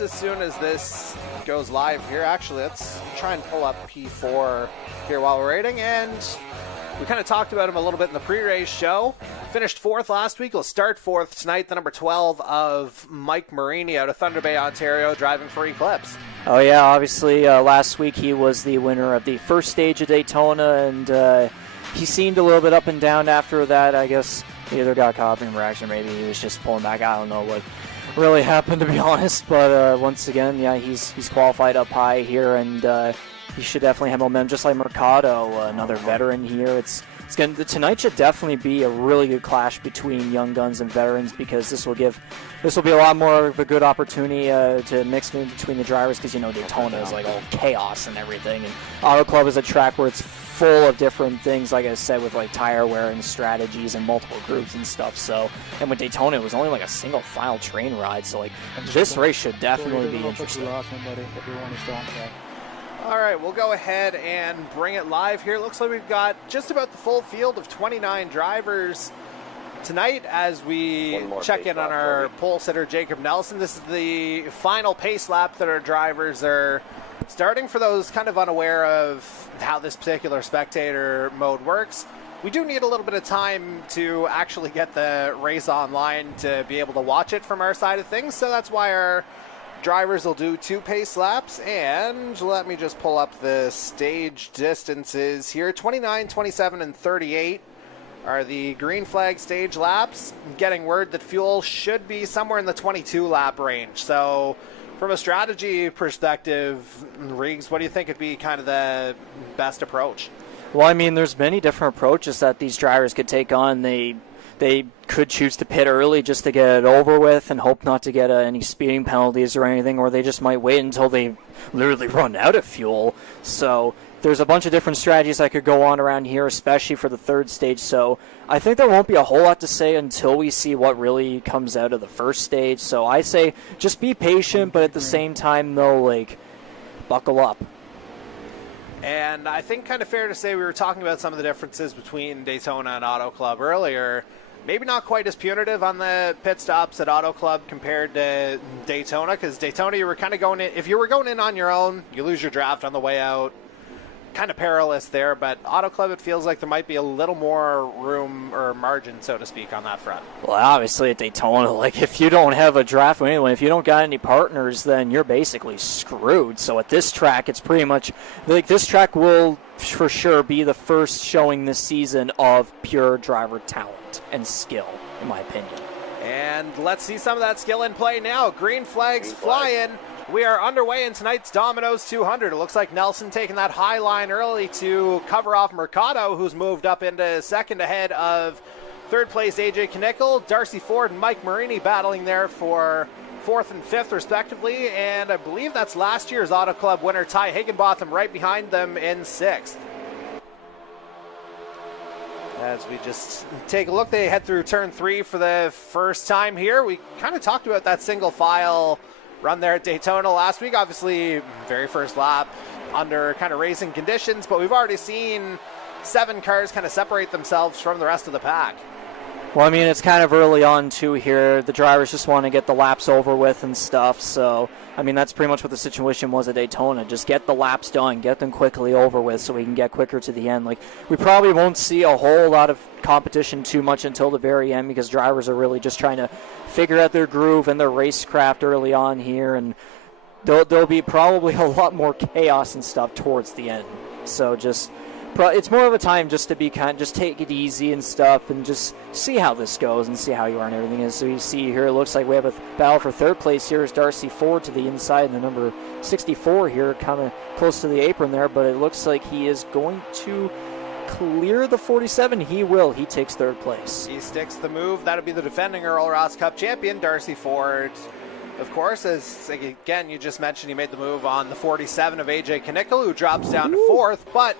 just as soon as this goes live here. Actually, let's try and pull up P4 here while we're waiting. And we kind of talked about him a little bit in the pre-race show. Finished fourth last week. He'll start fourth tonight. The number 12 of Mike Marini out of Thunder Bay, Ontario, driving for Eclipse. Oh, yeah, obviously last week he was the winner of the first stage of Daytona, and he seemed a little bit up and down after that. I guess he either got caught in reaction, or maybe he was just pulling back. I don't know what really happened, to be honest. But once again, yeah, he's qualified up high here, and he should definitely have momentum, just like Mercado, another veteran here. Tonight should definitely be a really good clash between young guns and veterans, because this will be a lot more of a good opportunity to mix in between the drivers, because Daytona is like all chaos and everything, and Auto Club is a track where it's full of different things, like I said, with like tire wear and strategies and multiple groups and stuff. So, and with Daytona, it was only like a single file train ride, so like this race should definitely be interesting. All right, we'll go ahead and bring it live here. Looks like we've got just about the full field of 29 drivers tonight as we check in on our pole sitter, Jacob Nelson. This is the final pace lap that our drivers are starting. For those kind of unaware of how this particular spectator mode works, we do need a little bit of time to actually get the race online to be able to watch it from our side of things. So that's why our drivers will do 2 pace laps, and let me just pull up the stage distances here. 29, 27, and 38 are the green flag stage laps. I'm getting word that fuel should be somewhere in the 22 lap range. So from a strategy perspective, Riggs, what do you think would be kind of the best approach? Well, I mean, there's many different approaches that these drivers could take on. They could choose to pit early just to get it over with and hope not to get any speeding penalties or anything, or they just might wait until they literally run out of fuel. So there's a bunch of different strategies that could go on around here, especially for the third stage. So I think there won't be a whole lot to say until we see what really comes out of the first stage. So I say just be patient, but at the same time, though, like, buckle up. And I think kind of fair to say we were talking about some of the differences between Daytona and Auto Club earlier. Maybe not quite as punitive on the pit stops at Auto Club compared to Daytona, because Daytona you were kind of going in, if you were going in on your own, you lose your draft on the way out. Kind of perilous there, but Auto Club, it feels like there might be a little more room or margin, so to speak, on that front. Well, obviously at Daytona, like, if you don't have a draft anyway, if you don't got any partners, then you're basically screwed. So at this track, it's pretty much like this track will for sure be the first showing this season of pure driver talent and skill, in my opinion. And let's see some of that skill in play now. Green flags flying. We are underway in tonight's Domino's 200. It looks like Nelson taking that high line early to cover off Mercado, who's moved up into second ahead of third place AJ Knickel. Darcy Ford and Mike Marini battling there for fourth and fifth respectively. And I believe that's last year's Auto Club winner Ty Higginbotham right behind them in sixth. As we just take a look, they head through turn 3 for the first time here. We kind of talked about that single file run there at Daytona last week. Obviously, very first lap under kind of racing conditions, but we've already seen 7 cars kind of separate themselves from the rest of the pack. Well, I mean, it's kind of early on, too, here. The drivers just want to get the laps over with and stuff. So, I mean, that's pretty much what the situation was at Daytona. Just get the laps done, get them quickly over with so we can get quicker to the end. Like, we probably won't see a whole lot of competition too much until the very end, because drivers are really just trying to figure out their groove and their racecraft early on here. And there'll be probably a lot more chaos and stuff towards the end. So it's more of a time just to be just take it easy and stuff and just see how this goes and see how you are and everything is. So you see here, it looks like we have a battle for third place. Here is Darcy Ford to the inside, and the number 64 here kind of close to the apron there, but it looks like he is going to clear the 47. He will. He takes third place. He sticks the move. That'll be the defending Earl Ross Cup champion, Darcy Ford. Of course, as again you just mentioned, he made the move on the 47 of AJ Knickel, who drops down to fourth, but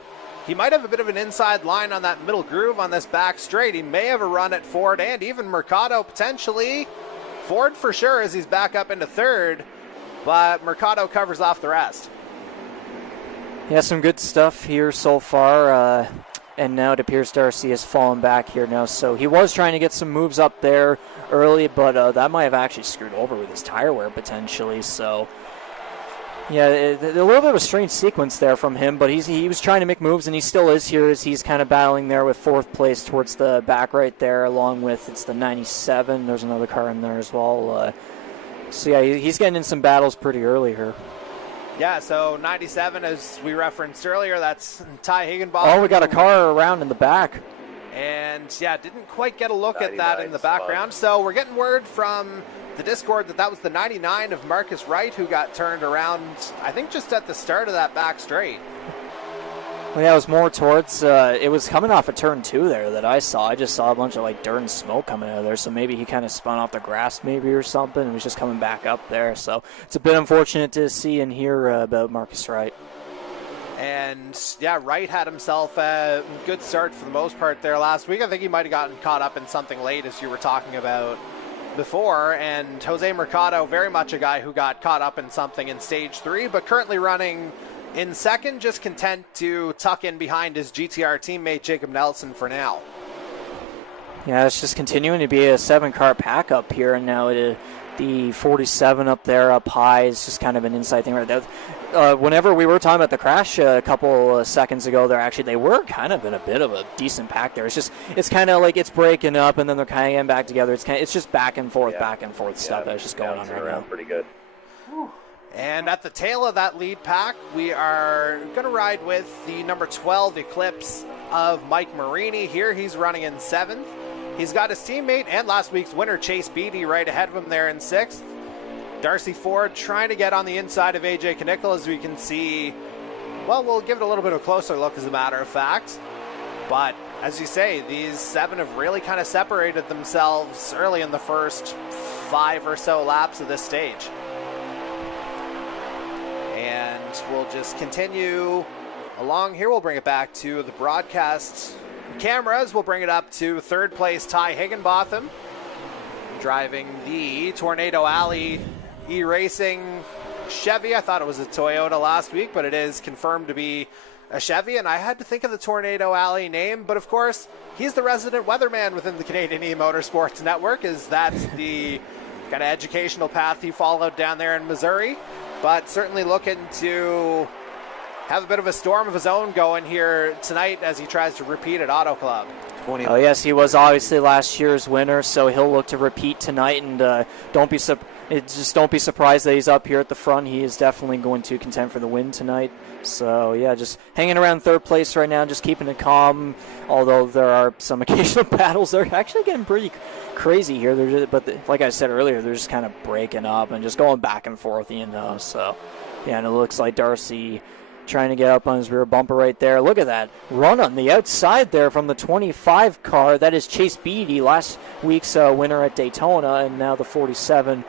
he might have a bit of an inside line on that middle groove on this back straight. He may have a run at Ford and even Mercado potentially. Ford for sure as he's back up into third, but Mercado covers off the rest. Yeah, some good stuff here so far. And now it appears Darcy has fallen back here now. So he was trying to get some moves up there early, but that might have actually screwed over with his tire wear potentially. So, yeah, a little bit of a strange sequence there from him, but he was trying to make moves, and he still is here as he's kind of battling there with 4th place towards the back right there, along with, it's the 97. There's another car in there as well. So, yeah, he's getting in some battles pretty early here. Yeah, so 97, as we referenced earlier, that's Ty Higginbotham. Oh, we got a car around in the back. And, yeah, didn't quite get a look at that in the background. So we're getting word from the Discord that was the 99 of Marcus Wright who got turned around, I think, just at the start of that back straight. Well, yeah, it was more towards, it was coming off of turn 2 there that I saw. I just saw a bunch of, like, dirt and smoke coming out of there, so maybe he kind of spun off the grass maybe or something and was just coming back up there. So it's a bit unfortunate to see and hear about Marcus Wright. And, yeah, Wright had himself a good start for the most part there last week. I think he might have gotten caught up in something late, as you were talking about before. And Jose Mercado, very much a guy who got caught up in something in Stage 3, but currently running in second, just content to tuck in behind his GTR teammate Jacob Nelson for now. Yeah, it's just continuing to be a 7-car pack up here, and now the 47 up there up high is just kind of an inside thing right there. Whenever we were talking about the crash a couple seconds ago, they were kind of in a bit of a decent pack there. It's kind of like it's breaking up, and then they're kind of getting back together. It's just back and forth stuff that's just going on right now. Pretty good. And at the tail of that lead pack, we are going to ride with the number 12 Eclipse of Mike Marini here. He's running in 7th. He's got his teammate and last week's winner, Chase Beatty, right ahead of him there in 6th. Darcy Ford trying to get on the inside of AJ Knickel, as we can see. Well, we'll give it a little bit of a closer look, as a matter of fact. But as you say, these 7 have really kind of separated themselves early in the first 5 or so laps of this stage. And we'll just continue along here. We'll bring it back to the broadcast cameras. We'll bring it up to 3rd place Ty Higginbotham, driving the Tornado Alley E-Racing Chevy. I thought it was a Toyota last week, but it is confirmed to be a Chevy, and I had to think of the Tornado Alley name, but of course, he's the resident weatherman within the Canadian eMotorsports Network, as that's the kind of educational path he followed down there in Missouri. But certainly looking to have a bit of a storm of his own going here tonight as he tries to repeat at Auto Club. Oh, yes, he was obviously last year's winner, so he'll look to repeat tonight. And don't be surprised that he's up here at the front. He is definitely going to contend for the win tonight. So, yeah, just hanging around 3rd place right now, just keeping it calm, although there are some occasional battles. They're actually getting pretty crazy here. Like I said earlier, they're just kind of breaking up and just going back and forth, So, yeah, and it looks like Darcy trying to get up on his rear bumper right there. Look at that run on the outside there from the 25 car. That is Chase Beatty, last week's winner at Daytona, and now the 47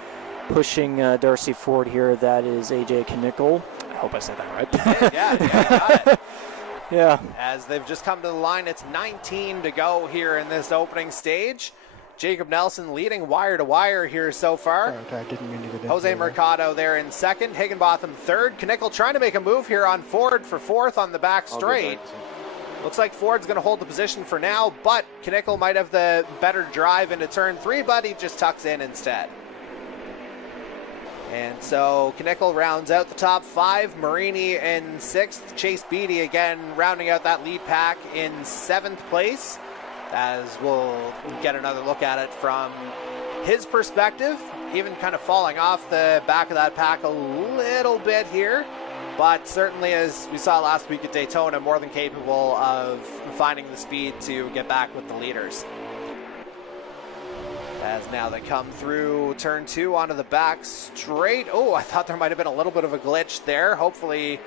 pushing Darcy Ford here. That is AJ Knickel. I hope I said that right. Yeah, got it. Yeah. As they've just come to the line, it's 19 to go here in this opening stage. Jacob Nelson leading wire to wire here so far. I didn't mean to get Jose Mercado there in 2nd. Higginbotham 3rd. Knickel trying to make a move here on Ford for 4th on the back straight. Looks like Ford's going to hold the position for now, but Knickel might have the better drive into turn 3, but he just tucks in instead. And so Knickel rounds out the top 5. Marini in 6th. Chase Beatty again rounding out that lead pack in 7th place, as we'll get another look at it from his perspective, even kind of falling off the back of that pack a little bit here, but certainly, as we saw last week at Daytona, more than capable of finding the speed to get back with the leaders. As now they come through turn 2 onto the back straight. Oh, I thought there might have been a little bit of a glitch there. Hopefully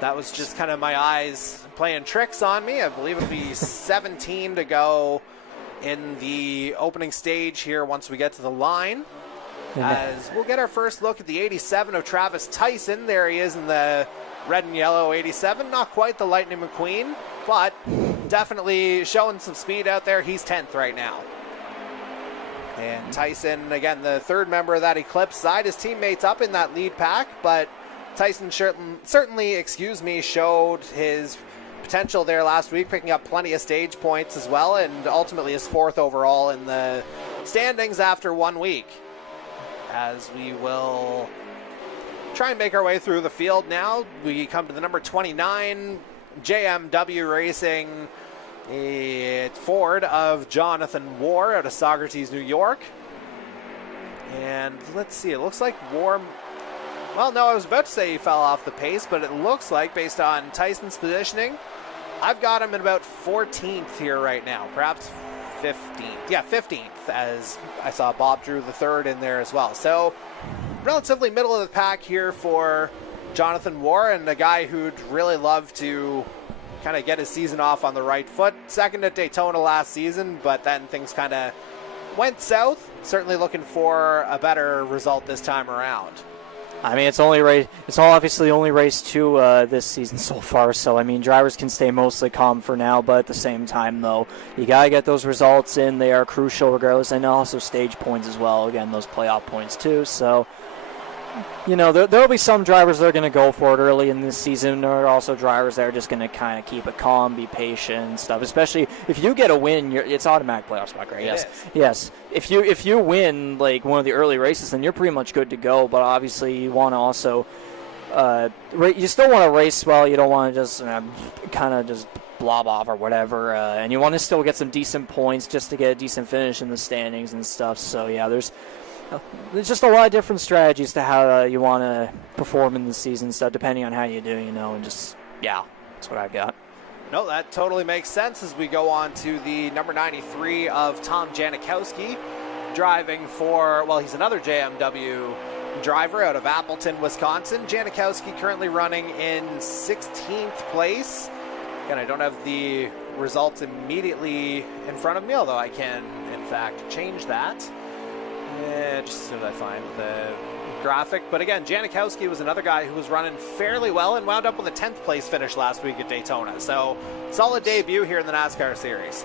that was just kind of my eyes playing tricks on me. I believe it'll be 17 to go in the opening stage here once we get to the line. As we'll get our first look at the 87 of Travis Tyson. There he is in the red and yellow 87. Not quite the Lightning McQueen, but definitely showing some speed out there. He's 10th right now. And Tyson, again, the 3rd member of that Eclipse side. His teammates up in that lead pack, but Tyson certainly, showed his potential there last week, picking up plenty of stage points as well, and ultimately is 4th overall in the standings after 1 week. As we will try and make our way through the field now, we come to the number 29 JMW Racing, a Ford of Jonathan War out of Saugerties, New York. And let's see, it looks like War, well, no, I was about to say he fell off the pace, but it looks like, based on Tyson's positioning, I've got him at about 14th here right now, perhaps 15th. Yeah, 15th, as I saw Bob Drew the third in there as well. So relatively middle of the pack here for Jonathan War, and a guy who'd really love to kind of get his season off on the right foot. Second at Daytona last season, but then things kind of went south. Certainly looking for a better result this time around. I mean, it's obviously only race 2 this season so far, so I mean, drivers can stay mostly calm for now, but at the same time, though, you gotta get those results in. They are crucial regardless, and also stage points as well. Again, those playoff points too. So, you know, there'll be some drivers that are going to go for it early in this season. There are also drivers that are just going to kind of keep it calm, be patient and stuff. Especially if you get a win, it's automatic playoff spot, right? Yes. If you win like one of the early races, then you're pretty much good to go. But obviously, you want to also you still want to race well. You don't want to just kind of just blob off or whatever, and you want to still get some decent points just to get a decent finish in the standings and stuff. So yeah, there's just a lot of different strategies to how you want to perform in the season, so depending on how you do, and just, yeah, that's what I've got. No, that totally makes sense as we go on to the number 93 of Tom Janikowski, driving for, well, he's another JMW driver out of Appleton, Wisconsin. Janikowski currently running in 16th place. Again, I don't have the results immediately in front of me, although I can, in fact, change that. Just as soon as I find the graphic. But again, Janikowski was another guy who was running fairly well and wound up with a 10th place finish last week at Daytona. So solid debut here in the NASCAR series.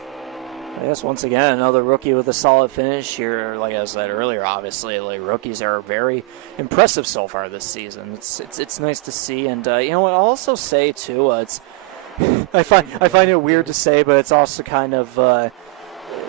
Yes, once again, another rookie with a solid finish here. Like I said earlier, obviously, like, rookies are very impressive so far this season. It's nice to see. And you know what, I'll also say too, it's I find it weird to say, but it's also kind of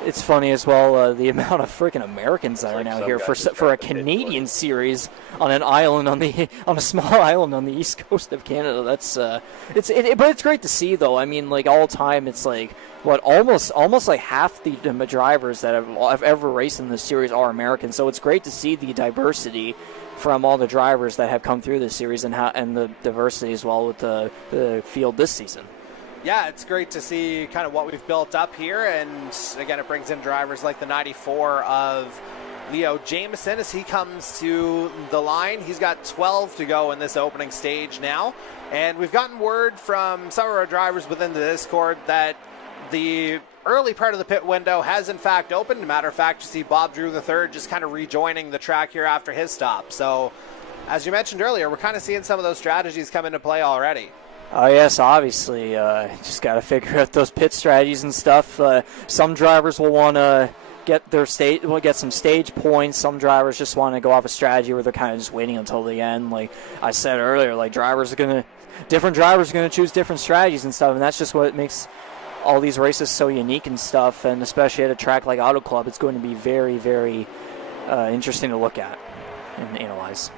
it's funny as well, the amount of freaking Americans that are now here for a Canadian series on an island on a small island on the east coast of Canada. That's but it's great to see, though. I mean, like, all time, it's like almost like half the drivers that have ever raced in this series are American. So it's great to see the diversity from all the drivers that have come through this series, and the diversity as well with the field this season. Yeah, it's great to see kind of what we've built up here, and again, it brings in drivers like the 94 of Leo Jameson as he comes to the line. He's got 12 to go in this opening stage now, and we've gotten word from some of our drivers within the Discord that the early part of the pit window has in fact opened. Matter of fact, you see Bob Drew III just kind of rejoining the track here after his stop. So, as you mentioned earlier, we're kind of seeing some of those strategies come into play already. Oh, yes, obviously. Just got to figure out those pit strategies and stuff. Some drivers will want to get some stage points. Some drivers just want to go off a strategy where they're kind of just waiting until the end. Like I said earlier, like, different drivers are going to choose different strategies and stuff, and that's just what makes all these races so unique and stuff. And especially at a track like Auto Club, it's going to be very, very interesting to look at and analyze.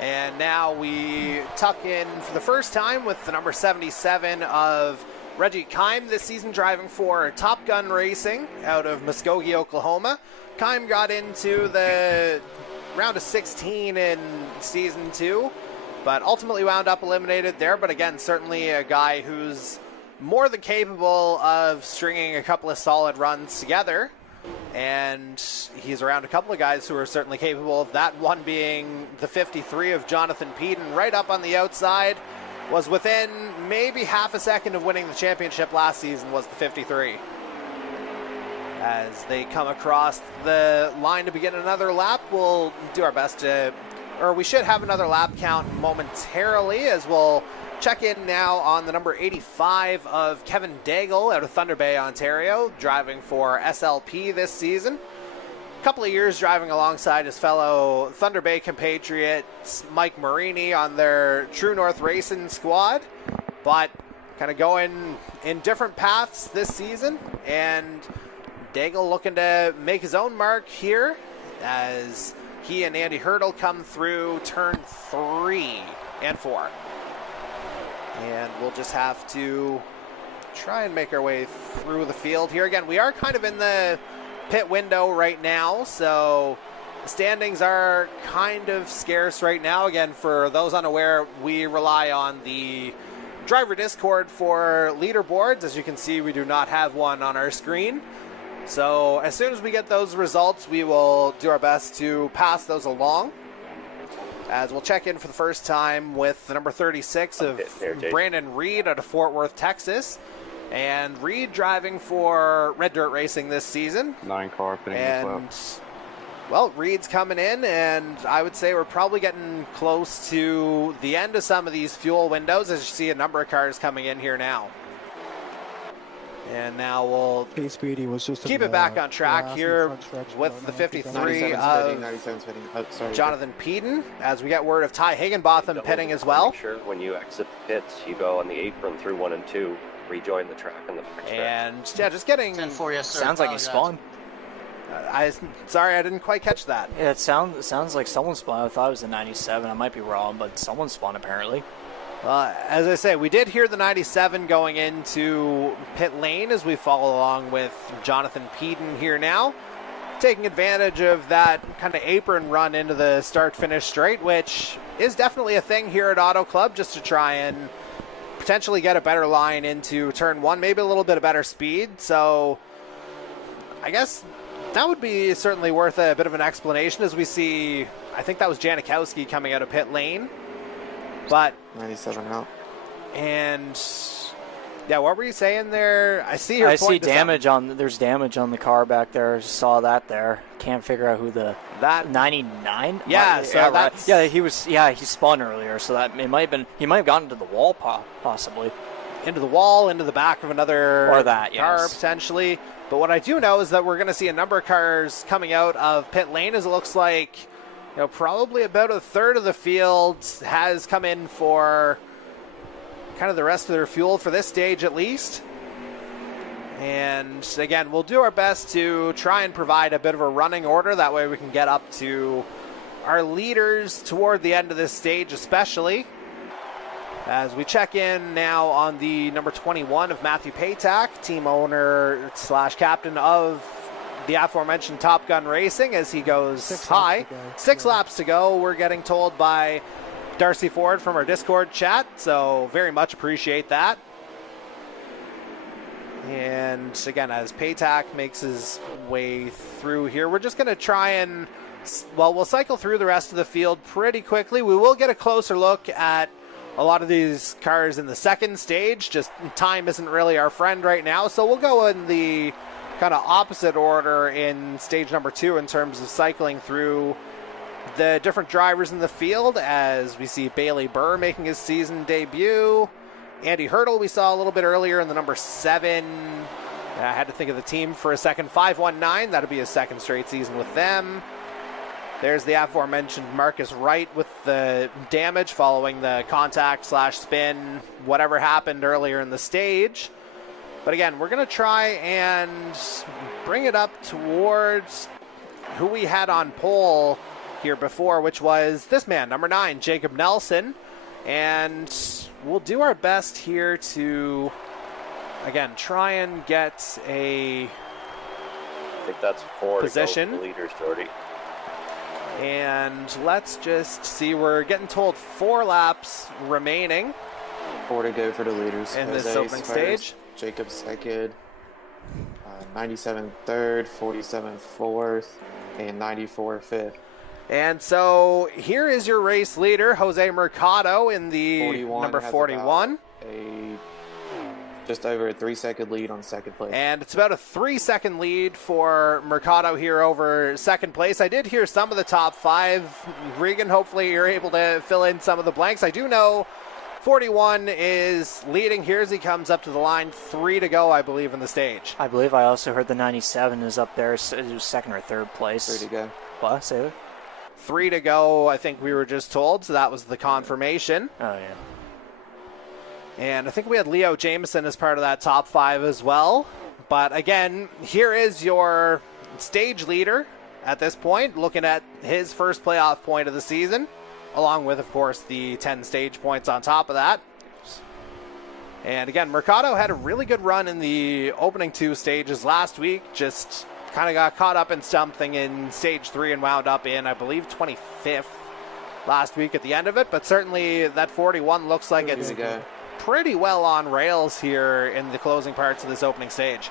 And now we tuck in for the first time with the number 77 of Reggie Keim this season, driving for Top Gun Racing out of Muskogee, Oklahoma. Keim got into the round of 16 in Season 2, but ultimately wound up eliminated there. But again, certainly a guy who's more than capable of stringing a couple of solid runs together. And he's around a couple of guys who are certainly capable of that, one being the 53 of Jonathan Peden, right up on the outside. Was within maybe half a second of winning the championship last season, was the 53. As they come across the line to begin another lap, we'll do our best we should have another lap count momentarily, as we'll check in now on the number 85 of Kevin Daigle out of Thunder Bay, Ontario, driving for SLP this season. A couple of years driving alongside his fellow Thunder Bay compatriots Mike Marini on their True North Racing squad, but kind of going in different paths this season, and Daigle looking to make his own mark here as he and Andy Hurdle come through turn 3 and 4. And we'll just have to try and make our way through the field here. Again, we are kind of in the pit window right now, so the standings are kind of scarce right now. Again, for those unaware, we rely on the driver Discord for leaderboards. As you can see, we do not have one on our screen. So as soon as we get those results, we will do our best to pass those along. As we'll check in for the first time with the number 36 of Brandon Reed out of Fort Worth, Texas. And Reed driving for Red Dirt Racing this season. 9-car fitting as well. Well, Reed's coming in, and I would say we're probably getting close to the end of some of these fuel windows, as you see a number of cars coming in here now. And now we'll keep it back on track here with the 53 of Jonathan Peden, as we get word of Ty Higginbotham pitting as well. Make sure when you exit the pits, you go on the apron through 1 and 2, rejoin the track in the back stretch. And yeah, just getting... Sounds like he spawned. Sorry, I didn't quite catch that. Yeah, it sounds like someone spawned. I thought it was a 97. I might be wrong, but someone spawned apparently. As I say, we did hear the 97 going into pit lane as we follow along with Jonathan Peden here now, taking advantage of that kind of apron run into the start-finish straight, which is definitely a thing here at Auto Club, just to try and potentially get a better line into turn 1, maybe a little bit of better speed. So I guess that would be certainly worth a bit of an explanation, as we see, I think that was Janikowski coming out of pit lane. But 97 out. And yeah, what were you saying there? I see your I see damage on. There's damage on the car back there. I just saw that there. Can't figure out who that 99. Yeah, so yeah, that's right. He was. Yeah, he spun earlier, so that it might have been. He might have gotten to the wall, possibly. Into the wall, into the back of another or that car yes. potentially. But what I do know is that we're going to see a number of cars coming out of pit lane, as it looks like. Probably about a third of the field has come in for kind of the rest of their fuel for this stage at least. And again, we'll do our best to try and provide a bit of a running order. That way we can get up to our leaders toward the end of this stage especially. As we check in now on the number 21 of Matthew Paytak, team owner / captain of the aforementioned Top Gun Racing, as he goes high. 6 laps to go, we're getting told by Darcy Ford from our Discord chat, so very much appreciate that. And again, as Paytak makes his way through here, we're just going to try and, well, we'll cycle through the rest of the field pretty quickly. We will get a closer look at a lot of these cars in the second stage. Just time isn't really our friend right now, so we'll go in the kind of opposite order in stage number 2 in terms of cycling through the different drivers in the field, as we see Bailey Burr making his season debut. Andy Hurdle we saw a little bit earlier in the number 7. I had to think of the team for a second. 519, that'll be his second straight season with them. There's the aforementioned Marcus Wright with the damage following the contact / spin, whatever happened earlier in the stage. But again, we're going to try and bring it up towards who we had on pole here before, which was this man, number 9, Jacob Nelson. And we'll do our best here to, again, try and get a I think that's 4 position. To go for the leaders, Jordy. And let's just see, we're getting told 4 laps remaining. 4 to go for the leaders. In this opening stage. Jacob second, 97 third, 47 fourth, and 94 fifth. And so here is your race leader, Jose Mercado, in the number 41. Just over a 3-second lead on second place. And it's about a 3-second lead for Mercado here over second place. I did hear some of the top 5. Regan, hopefully you're able to fill in some of the blanks. I do know 41 is leading here as he comes up to the line. 3 to go, I believe, in the stage. I believe I also heard the 97 is up there. It was second or third place. 3 to go. What? Say that? 3 to go, I think we were just told, so that was the confirmation. Oh, yeah. And I think we had Leo Jameson as part of that top 5 as well. But again, here is your stage leader at this point, looking at his first playoff point of the season, along with, of course, the 10 stage points on top of that. And again, Mercado had a really good run in the opening 2 stages last week, just kind of got caught up in something in stage 3 and wound up in, I believe, 25th last week at the end of it. But certainly that 41 looks like it's pretty well on rails here in the closing parts of this opening stage.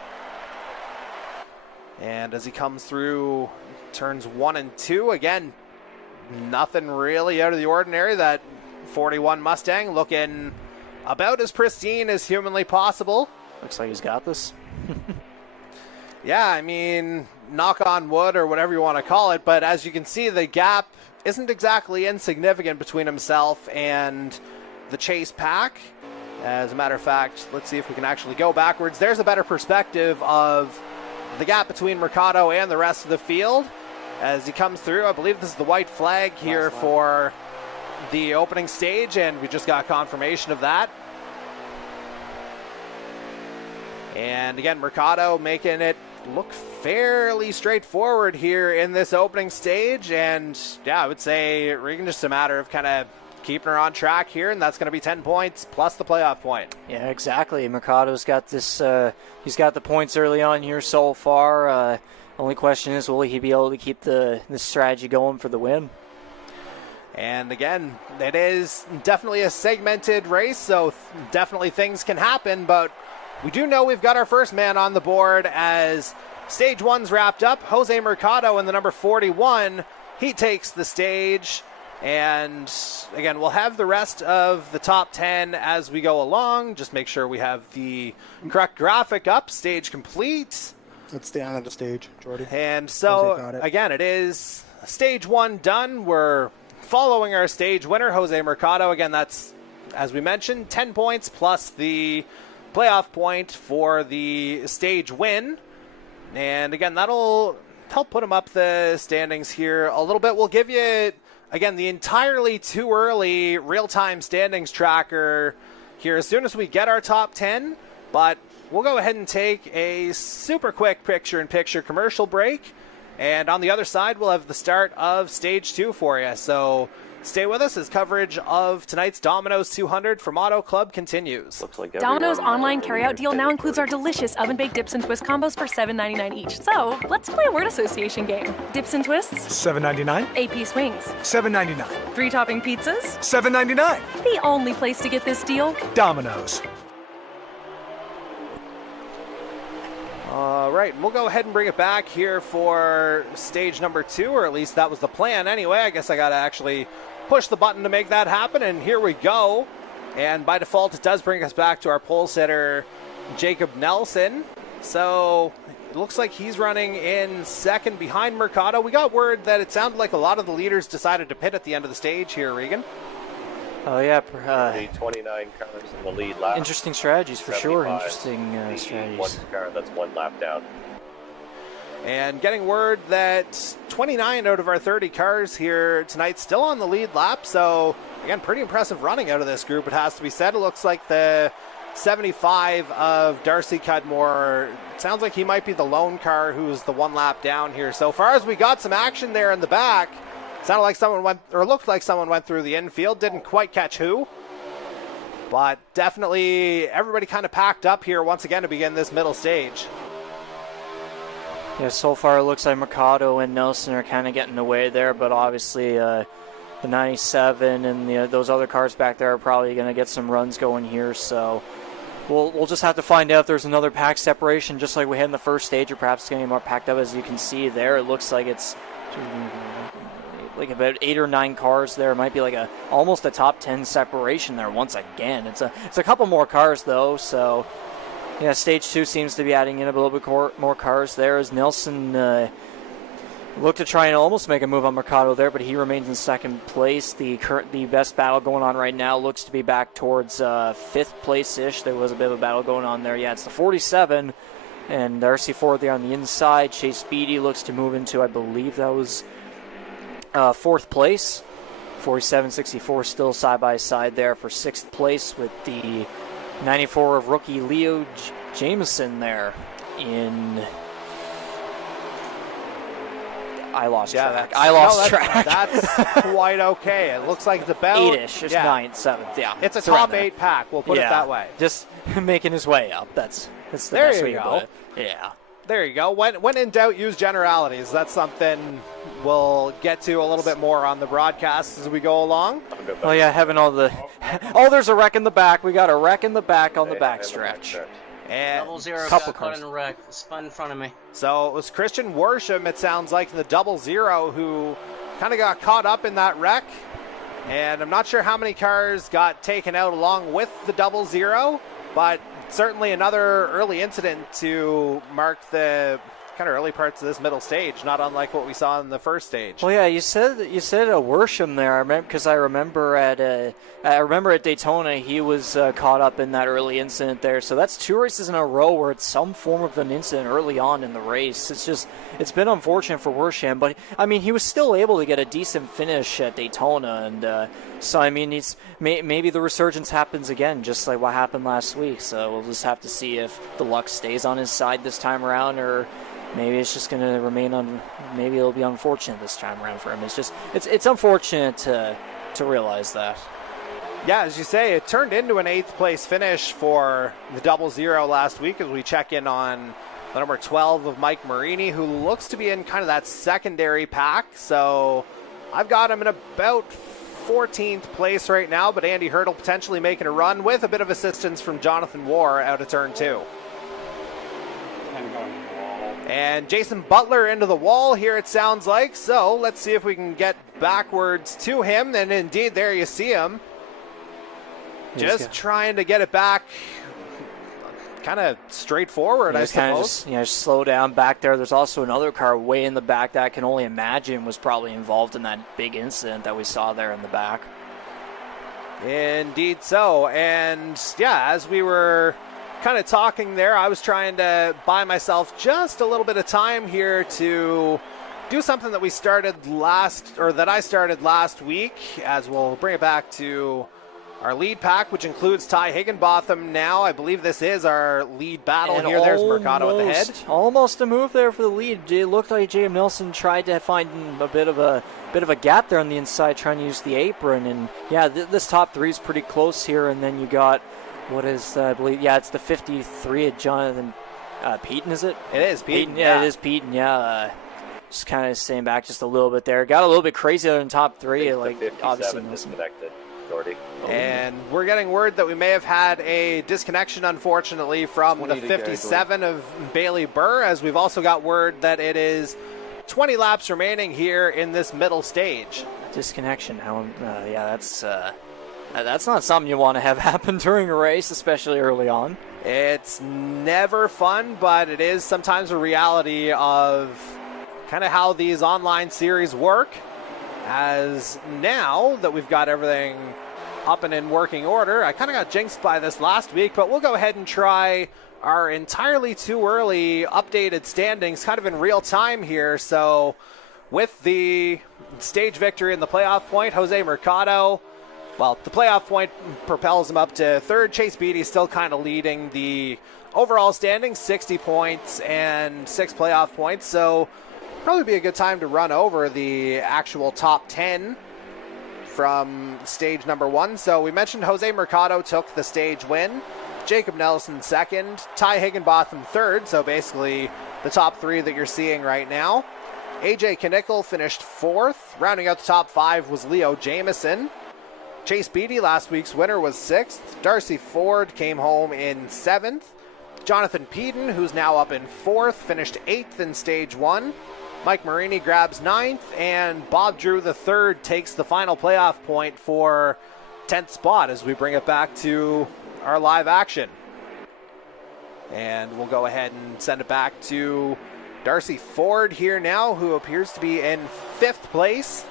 And as he comes through turns 1 and 2, again, nothing really out of the ordinary. That 41 Mustang looking about as pristine as humanly possible. Looks like he's got this. Yeah, I mean, knock on wood or whatever you want to call it, but as you can see, the gap isn't exactly insignificant between himself and the chase pack. As a matter of fact, let's see if we can actually go backwards. There's a better perspective of the gap between Mercado and the rest of the field as he comes through. I believe this is the white flag here for the opening stage, and we just got confirmation of that. And again, Mercado making it look fairly straightforward here in this opening stage. And yeah, I would say, Regan, just a matter of kind of keeping her on track here, and that's going to be 10 points plus the playoff point. Yeah, exactly. Mercado's got this. He's got the points early on here so far. Only question is, will he be able to keep this strategy going for the win? And again, it is definitely a segmented race, so definitely things can happen, but we do know we've got our first man on the board as stage 1's wrapped up. Jose Mercado in the number 41. He takes the stage. And again, we'll have the rest of the top 10 as we go along. Just make sure we have the correct graphic up. Stage complete. That's the end of the stage, Jordy. And so, again, it is stage 1 done. We're following our stage winner, Jose Mercado. Again, that's, as we mentioned, 10 points plus the playoff point for the stage win. And again, that'll help put him up the standings here a little bit. We'll give you, again, the entirely too early real-time standings tracker here as soon as we get our top 10. But we'll go ahead and take a super quick picture-in-picture commercial break. And on the other side, we'll have the start of Stage 2 for you. So stay with us as coverage of tonight's Domino's 200 from Auto Club continues. Looks like Domino's online carryout deal now includes our delicious oven-baked dips and twist combos for $7.99 each. So let's play a word association game. Dips and twists? $7.99. 8-piece wings? $7.99. 3-topping pizzas? $7.99. The only place to get this deal? Domino's. All right, we'll go ahead and bring it back here for stage number 2, or at least that was the plan anyway. I guess I got to actually push the button to make that happen, and here we go. And by default, it does bring us back to our pole sitter, Jacob Nelson. So it looks like he's running in second behind Mercado. We got word that it sounded like a lot of the leaders decided to pit at the end of the stage here, Regan. Oh, yeah. The 29 cars in the lead lap. Interesting strategies for sure. 75. Interesting strategies. One car that's 1 lap down. And getting word that 29 out of our 30 cars here tonight still on the lead lap. So, again, pretty impressive running out of this group, it has to be said. It looks like the 75 of Darcy Cudmore, it sounds like he might be the lone car who's the 1 lap down here. So far as we got some action there in the back, sounded like someone went, or looked like someone went through the infield. Didn't quite catch who. But definitely everybody kind of packed up here once again to begin this middle stage. Yeah, so far it looks like Mercado and Nelson are kind of getting away there, but obviously the 97 and those other cars back there are probably going to get some runs going here. So we'll just have to find out if there's another pack separation, just like we had in the first stage, or perhaps it's going to be more packed up. As you can see there, it looks like it's like about 8 or 9 cars there. It might be like almost a top 10 separation there once again. It's a couple more cars though, so yeah, stage 2 seems to be adding in a little bit more cars there as Nelson looked to try and almost make a move on Mercado there, but he remains in second place. The best battle going on right now looks to be back towards 5th place-ish. There was a bit of a battle going on there. Yeah, it's the 47 and RC4 there on the inside. Chase Speedy looks to move into, I believe that was 4th place. 47-64 still side by side there for 6th place with the 94 of rookie Leo Jameson there in... I lost track. Track. That's quite okay. It looks like it's about 8-ish, just 9th, 7th. Yeah, it's a top 8 pack. We'll put it that way. Just making his way up. That's the there best way you to go. put it. Yeah. There you go. When in doubt, use generalities. That's something we'll get to a little bit more on the broadcast as we go along. Oh yeah, having all the there's a wreck in the back. We got a wreck in the back on the backstretch. And 00 couple got cars. caught in a wreck. Spun in front of me. So it was Christian Worsham, it sounds like, the 00 who kind of got caught up in that wreck. And I'm not sure how many cars got taken out along with the 00, but certainly another early incident to mark the kind of early parts of this middle stage, not unlike what we saw in the first stage. Well, yeah, you said a Worsham there. I remember because I remember at Daytona he was caught up in that early incident there. So that's 2 races in a row where it's some form of an incident early on in the race. It's been unfortunate for Worsham, but I mean he was still able to get a decent finish at Daytona, and so I mean maybe the resurgence happens again, just like what happened last week. So we'll just have to see if the luck stays on his side this time around, or maybe it's just going to remain on. Maybe it'll be unfortunate this time around for him. It's unfortunate to realize that. Yeah, as you say, it turned into an 8th place finish for the 00 last week as we check in on the number 12 of Mike Marini, who looks to be in kind of that secondary pack. So I've got him in about 14th place right now, but Andy Hurdle potentially making a run with a bit of assistance from Jonathan War out of turn 2. And Jason Butler into the wall here, it sounds like. So let's see if we can get backwards to him. And indeed, there you see him. Just trying to get it back kind of straightforward, I suppose. Just slow down back there. There's also another car way in the back that I can only imagine was probably involved in that big incident that we saw there in the back. Indeed so. And yeah, as we were kind of talking there, I was trying to buy myself just a little bit of time here to do something that I started last week, as we'll bring it back to our lead pack, which includes Ty Higginbotham now. I believe this is our lead battle here. There's Mercado at the head. Almost a move there for the lead. It looked like J.M. Nelson tried to find a bit of a gap there on the inside, trying to use the apron. And yeah, this top 3 is pretty close here. And then you got, what is, I believe, it's the 53 of Jonathan Peaton, is it? It is Peaton. Yeah, it is Peaton. Yeah. Just kind of staying back just a little bit there. Got a little bit crazy there in top 3. Like, obviously disconnected. Jordy. And we're getting word that we may have had a disconnection, unfortunately, from the 57 of Bailey Burr, as we've also got word that it is 20 laps remaining here in this middle stage. Disconnection. That's not something you want to have happen during a race, especially early on. It's never fun, but it is sometimes a reality of kind of how these online series work. As now that we've got everything up and in working order, I kind of got jinxed by this last week, but we'll go ahead and try our entirely too early updated standings kind of in real time here. So with the stage victory and the playoff point, Jose Mercado, well, the playoff point propels him up to 3rd. Chase Beatty still kind of leading the overall standings, 60 points and 6 playoff points. So probably be a good time to run over the actual top 10 from stage number 1. So we mentioned Jose Mercado took the stage win, Jacob Nelson 2nd, Ty Higginbotham 3rd, so basically the top 3 that you're seeing right now. AJ Knickel finished 4th. Rounding out the top 5 was Leo Jameson. Chase Beatty, last week's winner, was 6th. Darcy Ford came home in 7th. Jonathan Peaton, who's now up in 4th, finished 8th in stage 1. Mike Marini grabs 9th, and Bob Drew III takes the final playoff point for 10th spot as we bring it back to our live action. And we'll go ahead and send it back to Darcy Ford here now, who appears to be in 5th place.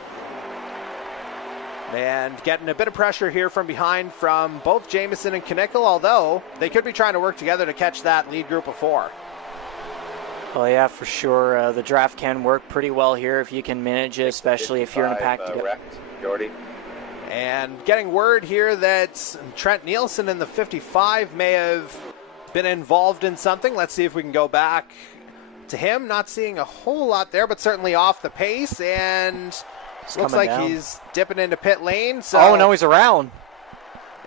And getting a bit of pressure here from behind from both Jameson and Knickel, although they could be trying to work together to catch that lead group of 4. Well, yeah, for sure. The draft can work pretty well here if you can manage it, especially if you're in a pack together. Wrecked, Jordy. And getting word here that Trent Nielsen in the 55 may have been involved in something. Let's see if we can go back to him. Not seeing a whole lot there, but certainly off the pace. And looks like he's dipping into pit lane. So, oh, no, he's around.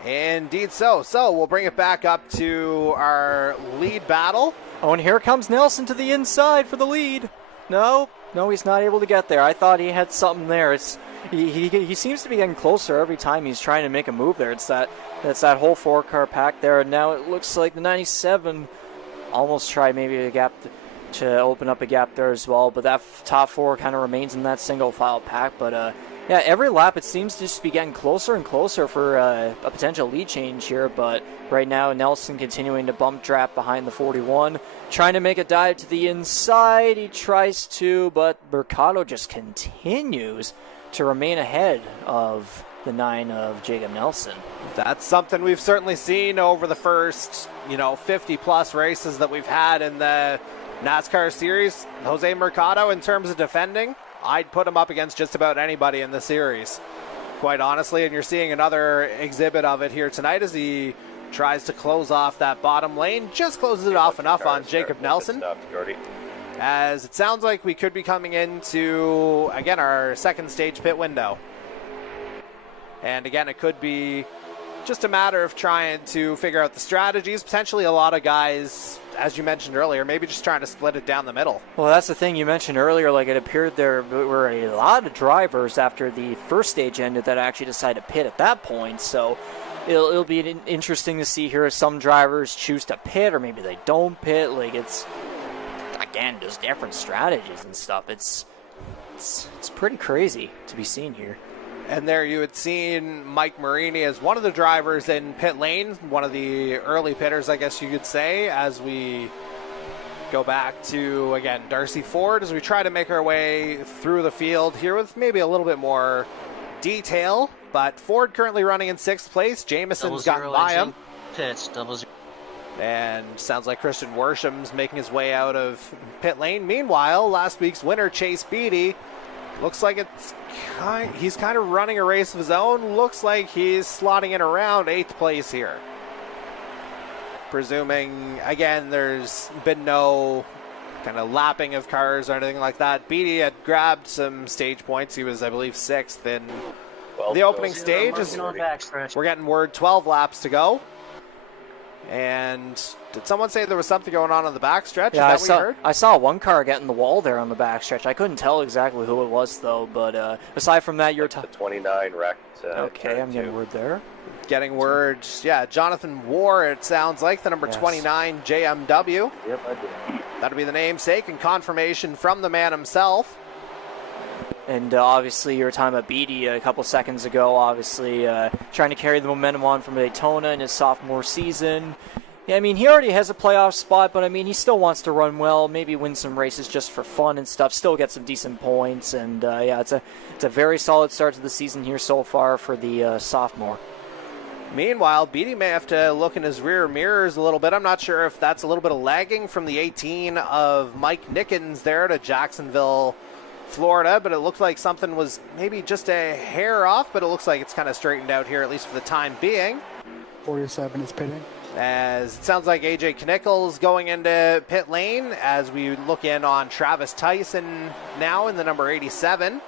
Indeed so. So we'll bring it back up to our lead battle. Oh, and here comes Nelson to the inside for the lead. No, he's not able to get there. I thought he had something there. He seems to be getting closer every time he's trying to make a move there. That's that whole 4-car pack there. And now it looks like the 97 almost tried maybe a gap to open up a gap there as well. But that top 4 kind of remains in that single file pack. But yeah, every lap it seems to just be getting closer and closer for a potential lead change here. But right now Nelson continuing to bump draft behind the 41. Trying to make a dive to the inside. He tries to, but Mercado just continues to remain ahead of the 9 of Jacob Nelson. That's something we've certainly seen over the first, 50-plus races that we've had in the NASCAR series. Jose Mercado, in terms of defending, I'd put him up against just about anybody in the series, quite honestly. And you're seeing another exhibit of it here tonight as he tries to close off that bottom lane. Just closes it off enough on Jacob Nelson. As it sounds like we could be coming into, again, our second stage pit window. And again, it could be just a matter of trying to figure out the strategies. Potentially a lot of guys, as you mentioned earlier, maybe just trying to split it down the middle. Well, that's the thing you mentioned earlier. Like, it appeared there were a lot of drivers after the first stage ended that actually decided to pit at that point. So it'll be interesting to see here if some drivers choose to pit or maybe they don't pit. Like, it's, again, just different strategies and stuff. It's pretty crazy to be seen here. And there you had seen Mike Marini as one of the drivers in pit lane, one of the early pitters, I guess you could say, as we go back to, again, Darcy Ford, as we try to make our way through the field here with maybe a little bit more detail. But Ford currently running in 6th place. Jameson's gotten by him. Pits, 0. And sounds like Christian Worsham's making his way out of pit lane. Meanwhile, last week's winner, Chase Beatty, looks like he's kind of running a race of his own. Looks like he's slotting in around 8th place here. Presuming, again, there's been no kind of lapping of cars or anything like that. Beatty had grabbed some stage points. He was, I believe, 6th in the opening stage. We're getting word 12 laps to go. And did someone say there was something going on the backstretch? Yeah, Is that what you heard? I saw one car get in the wall there on the backstretch. I couldn't tell exactly who it was, though. But aside from that, you're the 29 wrecked. Okay, I'm getting word there. Getting word, yeah, Jonathan War, it sounds like, the number 29 JMW. Yep, I did. That'll be the namesake and confirmation from the man himself. And obviously, you were talking about Beatty a couple seconds ago, obviously trying to carry the momentum on from Daytona in his sophomore season. Yeah, I mean, he already has a playoff spot, but I mean, he still wants to run well, maybe win some races just for fun and stuff, still get some decent points. And yeah, it's a very solid start to the season here so far for the sophomore. Meanwhile, Beatty may have to look in his rear mirrors a little bit. I'm not sure if that's a little bit of lagging from the 18 of Mike Nickens there to Jacksonville, Florida, but it looked like something was maybe just a hair off, but it looks like it's kind of straightened out here, at least for the time being. 47 is pitting. As it sounds like AJ Knickel's going into pit lane as we look in on Travis Tyson now in the number 87.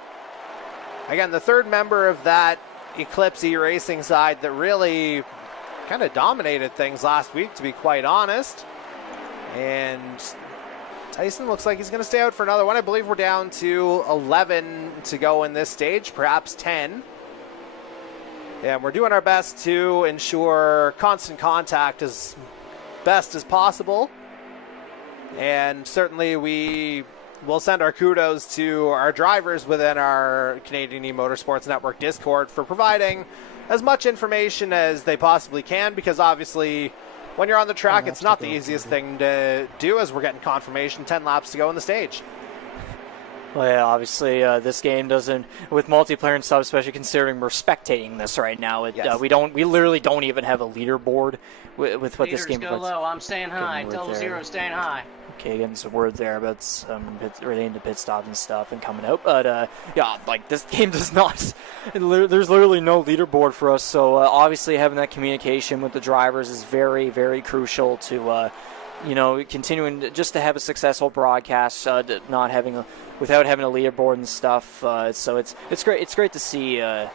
Again, the third member of that Eclipse E-Racing side that really kind of dominated things last week, to be quite honest. And Tyson looks like he's going to stay out for another one. I believe we're down to 11 to go in this stage, perhaps 10. And we're doing our best to ensure constant contact as best as possible. And certainly we will send our kudos to our drivers within our Canadian eMotorsports Network Discord for providing as much information as they possibly can, because obviously when you're on the track, it's not the easiest thing to do, as we're getting confirmation 10 laps to go in the stage. Well, yeah, obviously this game doesn't, with multiplayer and stuff, especially considering we're spectating this right now. We literally don't even have a leaderboard with what this game. Go low. I'm staying high. 0 staying high. Okay, getting some word there about some relating to pit stops and stuff and coming out. But, yeah, like, this game does not... There's literally no leaderboard for us, so obviously having that communication with the drivers is very, very crucial to, continuing just to have a successful broadcast, without having a leaderboard and stuff. So it's great. It's great to see a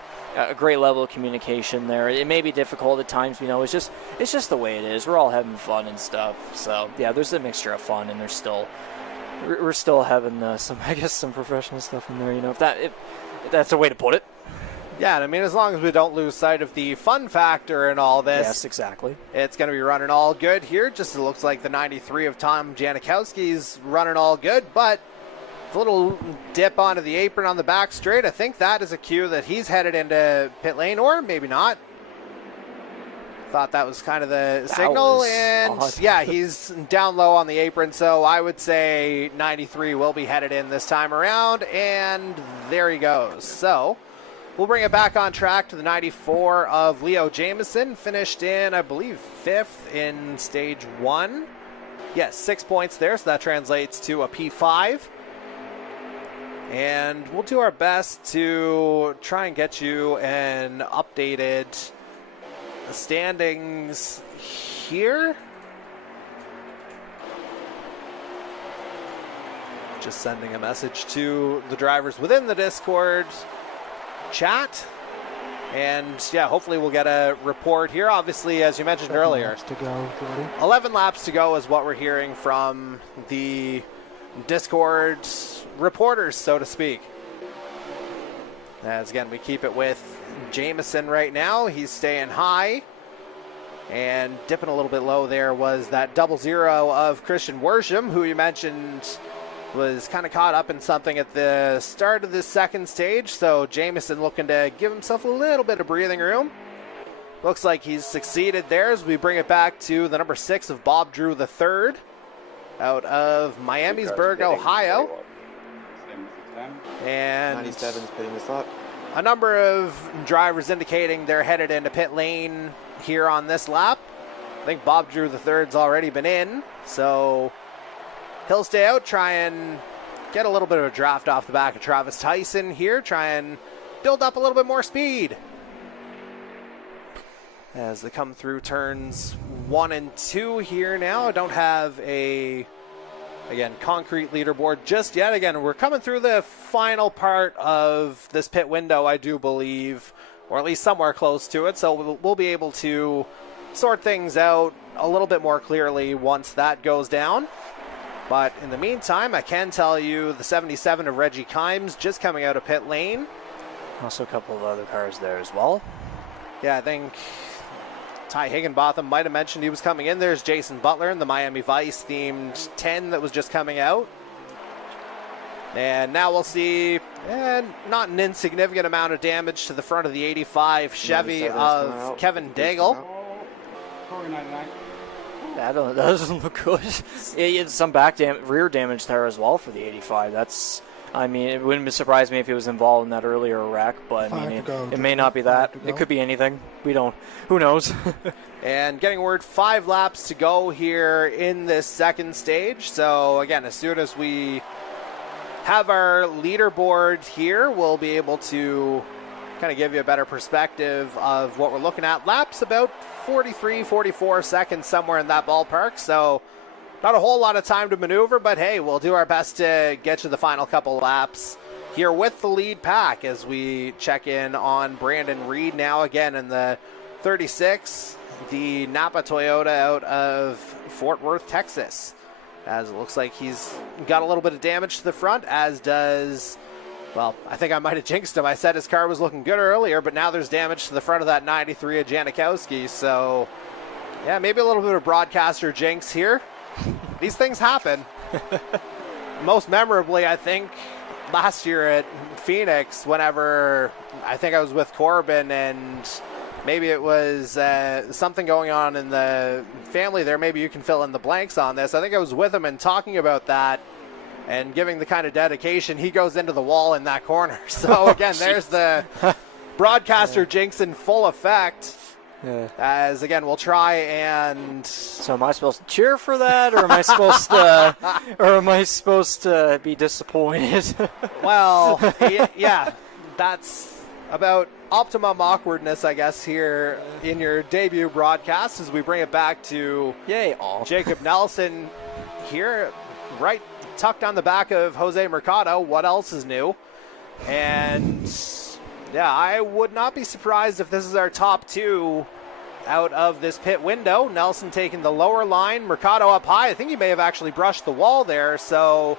great level of communication there. It may be difficult at times, it's just the way it is. We're all having fun and stuff. So yeah, there's a mixture of fun, and we're still having some professional stuff in there. If that's a way to put it. Yeah, I mean, as long as we don't lose sight of the fun factor in all this. Yes, exactly. It's going to be running all good here. Just it looks like the 93 of Tom Janikowski's running all good, but a little dip onto the apron on the back straight. I think that is a cue that he's headed into pit lane, or maybe not. Thought that was kind of the signal, and odd. Yeah, he's down low on the apron, so I would say 93 will be headed in this time around, and there he goes. So we'll bring it back on track to the 94 of Leo Jameson, finished in, I believe, 5th in stage 1. Yes, 6 points there, so that translates to a P5. And we'll do our best to try and get you an updated standings here. Just sending a message to the drivers within the Discord chat. And yeah, hopefully we'll get a report here. Obviously, as you mentioned earlier, 7 laps to go, Jordy. 11 laps to go is what we're hearing from the Discord reporters, so to speak. As again, we keep it with Jameson right now. He's staying high and dipping a little bit low. There was that 00 of Christian Worsham, who you mentioned was kind of caught up in something at the start of this second stage. So Jameson looking to give himself a little bit of breathing room. Looks like he's succeeded there as we bring it back to the number 6 of Bob Drew III out of Miamisburg, Ohio. And 97 is pitting this up. A number of drivers indicating they're headed into pit lane here on this lap. I think Bob Drew III's already been in, so he'll stay out, try and get a little bit of a draft off the back of Travis Tyson here, try and build up a little bit more speed as they come through turns 1 and 2 here now. I don't have a concrete leaderboard just yet. Again, we're coming through the final part of this pit window, I do believe, or at least somewhere close to it. So we'll be able to sort things out a little bit more clearly once that goes down. But in the meantime, I can tell you the 77 of Reggie Kimes just coming out of pit lane. Also a couple of other cars there as well. Yeah, I think Ty Higginbotham might have mentioned he was coming in. There's Jason Butler in the Miami Vice themed 10 that was just coming out. And now we'll see not an insignificant amount of damage to the front of the 85 Chevy of Kevin Daigle. That doesn't look good. It's some rear damage there as well for the 85. It wouldn't surprise me if he was involved in that earlier wreck, but it may not be that. It could be anything. Who knows? And getting word 5 laps to go here in this second stage. So again, as soon as we have our leaderboard here, we'll be able to kind of give you a better perspective of what we're looking at. Laps about 43, 44 seconds, somewhere in that ballpark. So not a whole lot of time to maneuver, but hey, we'll do our best to get you the final couple laps here with the lead pack as we check in on Brandon Reed now again in the 36, the Napa Toyota out of Fort Worth, Texas. As it looks like he's got a little bit of damage to the front, as does, well, I think I might have jinxed him. I said his car was looking good earlier, but now there's damage to the front of that 93 of Janikowski. So, yeah, maybe a little bit of broadcaster jinx here. These things happen. Most memorably, I think, last year at Phoenix, whenever I think I was with Corbin and maybe it was something going on in the family there. Maybe you can fill in the blanks on this. I think I was with him and talking about that and giving the kind of dedication. He goes into the wall in that corner. So, again, there's the broadcaster jinx in full effect. Yeah. As again, we'll try and. So am I supposed to cheer for that, or am I supposed to be disappointed? Well, yeah, that's about optimum awkwardness, I guess, here in your debut broadcast as we bring it back to Jacob Nelson here, right tucked on the back of Jose Mercado. What else is new? And yeah, I would not be surprised if this is our top two out of this pit window. Nelson taking the lower line, Mercado up high. I think he may have actually brushed the wall there, so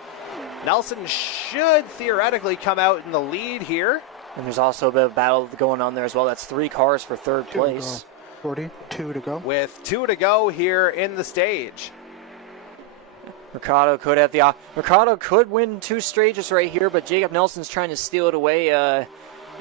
Nelson should theoretically come out in the lead here. And there's also a bit of battle going on there as well. That's 3 cars for third place. 42 to go. With 2 to go here in the stage. Mercado could win 2 stages right here, but Jacob Nelson's trying to steal it away.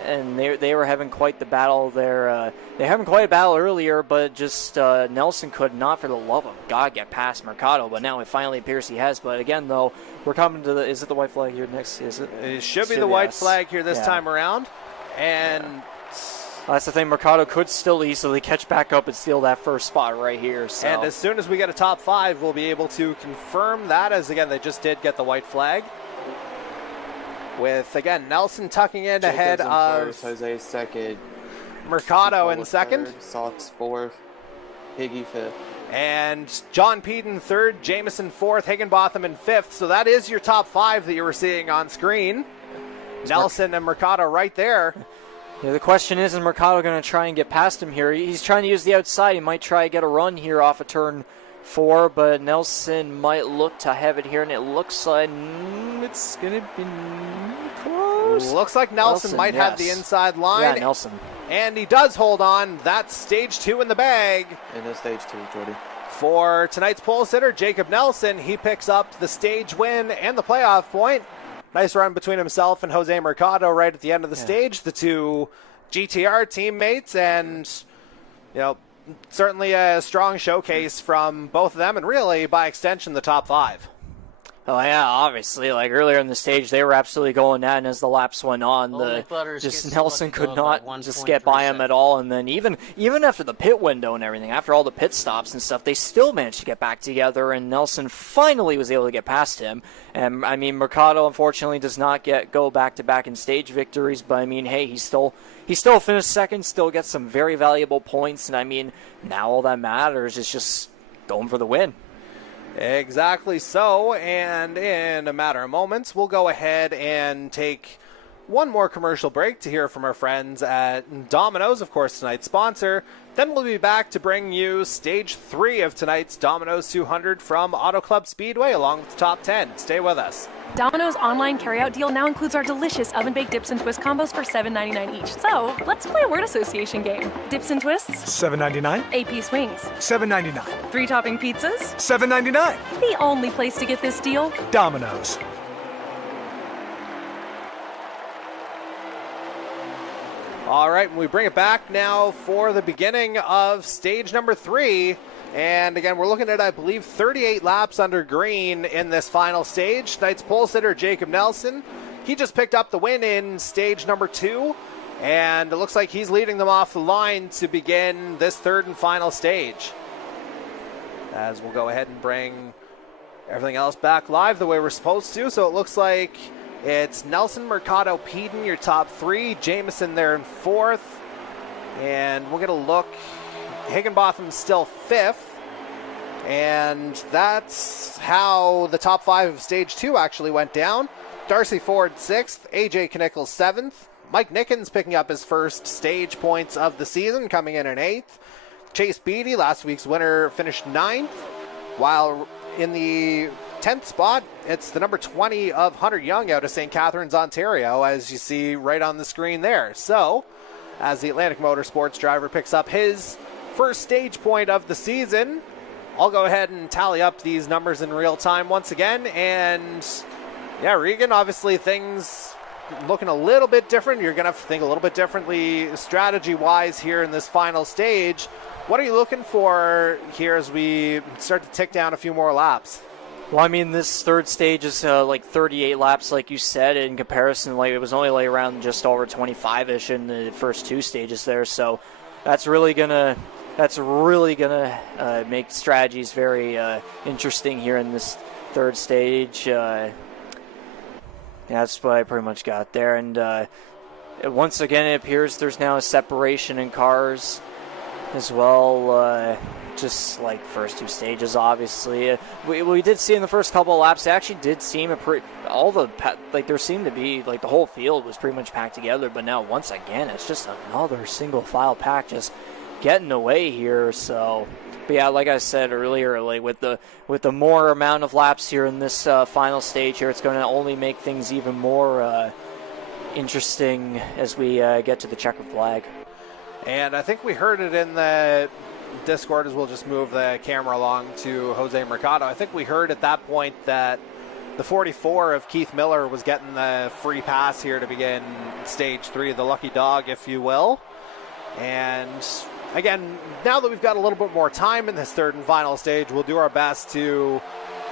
And they were having quite the battle there. They were having quite a battle earlier, but just Nelson could not, for the love of God, get past Mercado. But now it finally appears he has. But again, though, we're coming to is it the white flag here next? Is it? It should be the white flag here this time around. And that's the thing. Mercado could still easily catch back up and steal that first spot right here. So. And as soon as we get a top 5, we'll be able to confirm that, as again, they just did get the white flag. With, again, Nelson tucking in Jacobs ahead of first, Jose second, Mercado in second. Third, Sox fourth, Higgy fifth. And John Peden third, Jameson fourth, Higginbotham in fifth. So that is your top 5 that you were seeing on screen. Nelson and Mercado right there. Yeah, the question is Mercado going to try and get past him here? He's trying to use the outside. He might try to get a run here off of turn 4, but Nelson might look to have it here, and it looks like it's going to be close. Looks like Nelson might have the inside line. Yeah, Nelson. And he does hold on. That's stage 2 in the bag. And that's stage 2, Jordy. For tonight's pole sitter, Jacob Nelson, he picks up the stage win and the playoff point. Nice run between himself and Jose Mercado right at the end of the stage, the 2 GTR teammates, and, you know, certainly a strong showcase from both of them, and really, by extension, the top 5. Oh, yeah, obviously. Like, earlier in the stage, they were absolutely going at it, and as the laps went on, Nelson could not just get by him at all. And then even after the pit window and everything, after all the pit stops and stuff, they still managed to get back together, and Nelson finally was able to get past him. And, I mean, Mercado, unfortunately, does not go back-to-back in stage victories, but, I mean, hey, he still finished second, still gets some very valuable points, and, I mean, now all that matters is just going for the win. Exactly so, and in a matter of moments, we'll go ahead and take one more commercial break to hear from our friends at Domino's, of course, tonight's sponsor. Then we'll be back to bring you stage 3 of tonight's Domino's 200 from Auto Club Speedway, along with the top 10. Stay with us. Domino's online carryout deal now includes our delicious oven-baked dips and twist combos for $7.99 each. So let's play a word association game. Dips and twists, $7.99. AP swings, $7.99. 3-topping pizzas. $7.99. The only place to get this deal. Domino's. All right, we bring it back now for the beginning of stage number 3. And again, we're looking at, I believe, 38 laps under green in this final stage. Tonight's pole sitter, Jacob Nelson, he just picked up the win in stage number 2. And it looks like he's leading them off the line to begin this 3rd and final stage. As we'll go ahead and bring everything else back live the way we're supposed to. So it looks like it's Nelson, Mercado, Peden, your top 3. Jameson there in 4th. And we'll get a look. Higginbotham's still 5th. And that's how the top 5 of stage 2 actually went down. Darcy Ford 6th. AJ Knickel 7th. Mike Nickens picking up his first stage points of the season, coming in 8th. Chase Beatty, last week's winner, finished 9th. While in the 10th spot, it's the number 20 of Hunter Young out of St. Catharines, Ontario, as you see right on the screen there. So, as the Atlantic Motorsports driver picks up his first stage point of the season, I'll go ahead and tally up these numbers in real time once again. And yeah, Regan, obviously things looking a little bit different. You're going to have to think a little bit differently strategy-wise here in this final stage. What are you looking for here as we start to tick down a few more laps? Well, I mean, this 3rd stage is like 38 laps, like you said. In comparison, like it was only like around just over 25-ish in the first 2 stages there. So that's really gonna make strategies very interesting here in this third stage. That's what I pretty much got there. And once again, it appears there's now a separation in cars as well, just like first two stages, obviously. We did see in the first couple of laps, it actually did seem there seemed to be, like, the whole field was pretty much packed together, but now once again, it's just another single file pack just getting away here. So, but yeah, like I said earlier, like with the more amount of laps here in this final stage here, it's going to only make things even more interesting as we get to the checkered flag. And I think we heard it in the Discord as we'll just move the camera along to Jose Mercado. I think we heard at that point that the 44 of Keith Miller was getting the free pass here to begin stage 3, the lucky dog, if you will. And again, now that we've got a little bit more time in this third and final stage, we'll do our best to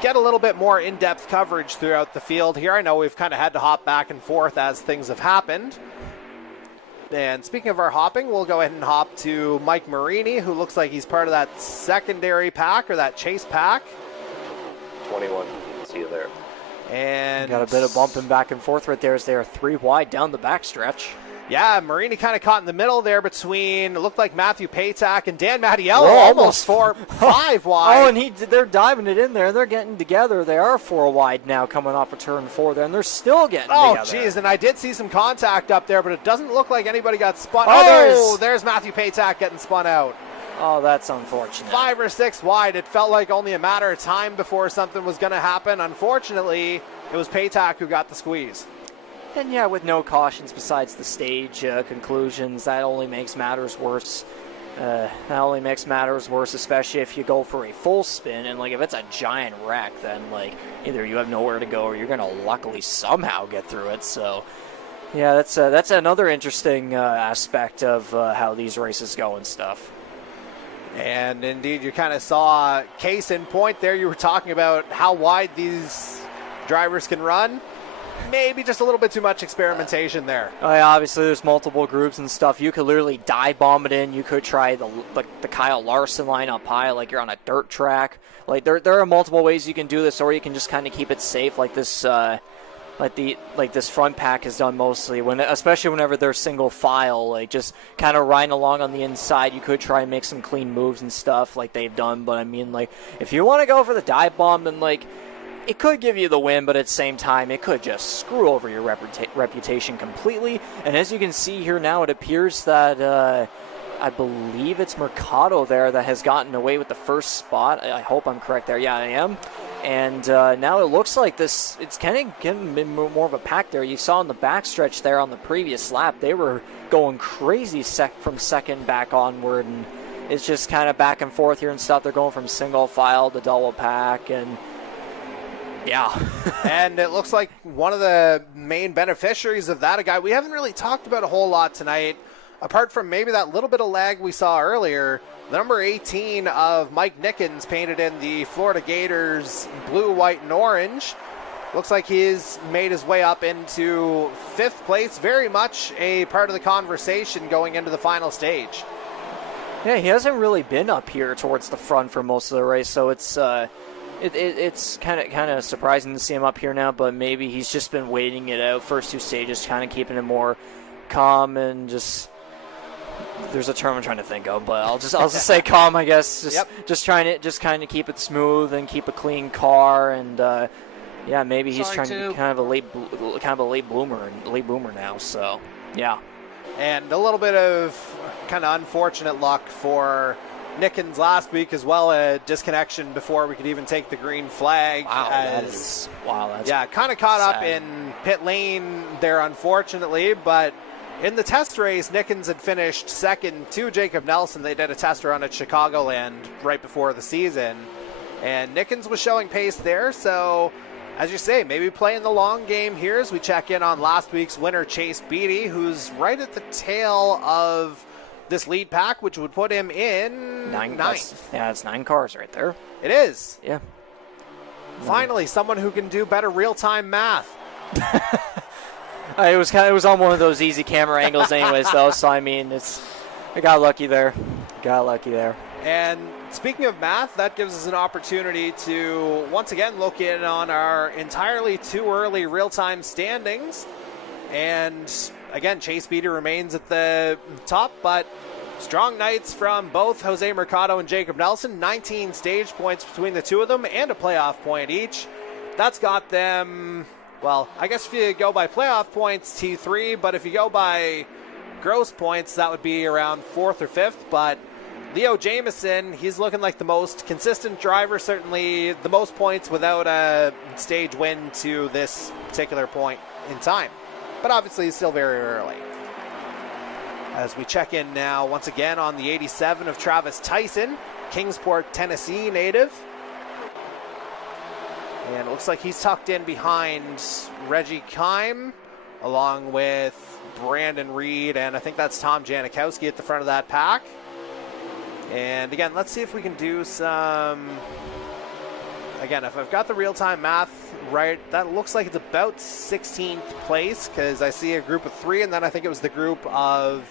get a little bit more in-depth coverage throughout the field here. I know we've kind of had to hop back and forth as things have happened. And speaking of our hopping, we'll go ahead and hop to Mike Marini, who looks like he's part of that secondary pack or that chase pack. 21, see you there. And got a bit of bumping back and forth right there as they are 3 wide down the backstretch. Yeah, Marini kind of caught in the middle there between, it looked like Matthew Patak and Dan Mattiello, almost 5 wide. Oh, and they're diving it in there. They're getting together. They are 4 wide now coming off of turn 4 there, and they're still getting together. Oh, geez, and I did see some contact up there, but it doesn't look like anybody got spun. There's Matthew Patak getting spun out. Oh, that's unfortunate. 5 or 6 wide. It felt like only a matter of time before something was going to happen. Unfortunately, it was Patak who got the squeeze. And yeah, with no cautions besides the stage conclusions, that only makes matters worse. Especially if you go for a full spin. And like if it's a giant wreck, then like either you have nowhere to go or you're gonna luckily somehow get through it. So yeah, that's another interesting aspect of how these races go and stuff. And indeed, you kind of saw case in point there. You were talking about how wide these drivers can run. Maybe just a little bit too much experimentation there. Obviously, there's multiple groups and stuff. You could literally dive bomb it in. You could try the Kyle Larson line up high, like you're on a dirt track. Like there are multiple ways you can do this, or you can just kind of keep it safe, like this, this front pack has done mostly. Especially whenever they're single file, like just kind of riding along on the inside. You could try and make some clean moves and stuff, like they've done. But I mean, like if you want to go for the dive bomb, then like. It could give you the win, but at the same time, it could just screw over your reputation completely. And as you can see here now, it appears that I believe it's Mercado there that has gotten away with the first spot. I hope I'm correct there. Yeah, I am. And now it looks like it's kind of getting more of a pack there. You saw in the backstretch there on the previous lap, they were going crazy from second back onward. And it's just kind of back and forth here and stuff. They're going from single file to double pack and... Yeah. And it looks like one of the main beneficiaries of that, a guy we haven't really talked about a whole lot tonight, apart from maybe that little bit of lag we saw earlier, the number 18 of Mike Nickens painted in the Florida Gators blue, white, and orange. Looks like he's made his way up into 5th place, very much a part of the conversation going into the final stage. Yeah, he hasn't really been up here towards the front for most of the race, so it's kind of surprising to see him up here now, but maybe he's just been waiting it out. First 2 stages, kind of keeping him more calm and just. There's a term I'm trying to think of, but I'll just say calm, I guess. Just trying to kind of keep it smooth and keep a clean car, and yeah, maybe he's trying to be kind of a late bloomer now. So yeah, and a little bit of kind of unfortunate luck for Nickens last week as well, a disconnection before we could even take the green flag. Wow, that's kind of caught up in pit lane there, unfortunately, but in the test race, Nickens had finished second to Jacob Nelson. They did a test run at Chicagoland right before the season, and Nickens was showing pace there, so as you say, maybe playing the long game here as we check in on last week's winner, Chase Beatty, who's right at the tail of this lead pack, which would put him in ninth. Yeah, it's 9 cars right there. It is. Yeah. Finally, someone who can do better real-time math. It was on one of those easy camera angles anyways, though, so I mean, it's I got lucky there. Got lucky there. And speaking of math, that gives us an opportunity to once again look in on our entirely too early real-time standings. And again, Chase Beatty remains at the top, but strong nights from both Jose Mercado and Jacob Nelson. 19 stage points between the two of them and a playoff point each. That's got them, well, I guess if you go by playoff points, T3, but if you go by gross points, that would be around 4th or 5th. But Leo Jamieson, he's looking like the most consistent driver, certainly the most points without a stage win to this particular point in time. But obviously it's still very early. As we check in now once again on the 87 of Travis Tyson, Kingsport, Tennessee native. And it looks like he's tucked in behind Reggie Kime, along with Brandon Reed, and I think that's Tom Janikowski at the front of that pack. And again, let's see if we can do some, again, if I've got the real-time math right, that looks like it's about 16th place, because I see a group of 3, and then I think it was the group of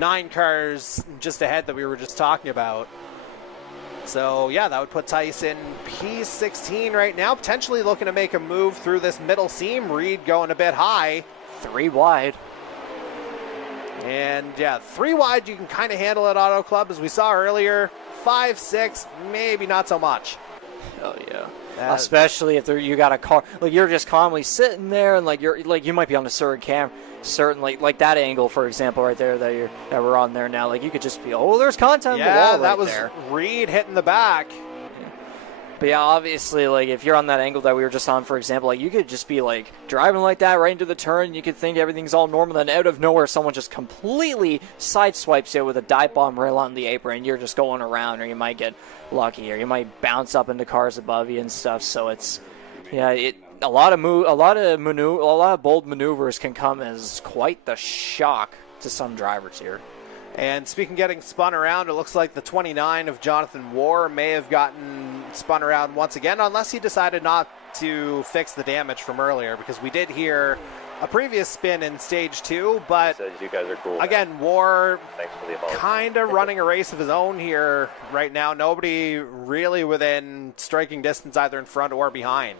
9 cars just ahead that we were just talking about. So yeah, that would put Tyson P16 right now, potentially looking to make a move through this middle seam. Reed going a bit high. 3 wide. And yeah, 3 wide you can kind of handle at Auto Club, as we saw earlier. 5, 6, maybe not so much. Oh yeah. Especially if you got a car, like you're just calmly sitting there, and like you might be on a certain like that angle, for example, right there that we're on there now. Like you could just be, oh, there's content on the wall right that was there. Reed hitting the back. But yeah, obviously, like if you're on that angle that we were just on, for example, like you could just be like driving like that right into the turn. You could think everything's all normal, then out of nowhere, someone just completely sideswipes you with a dive bomb rail on the apron. You're just going around, or you might get lucky, or you might bounce up into cars above you and stuff. So it's, yeah, a lot of bold maneuvers can come as quite the shock to some drivers here. And speaking of getting spun around, it looks like the 29 of Jonathan Warr may have gotten spun around once again, unless he decided not to fix the damage from earlier, because we did hear a previous spin in stage 2, but says you guys are cool, again, Warr thanks for the apology. kind of running a race of his own here right now. Nobody really within striking distance, either in front or behind.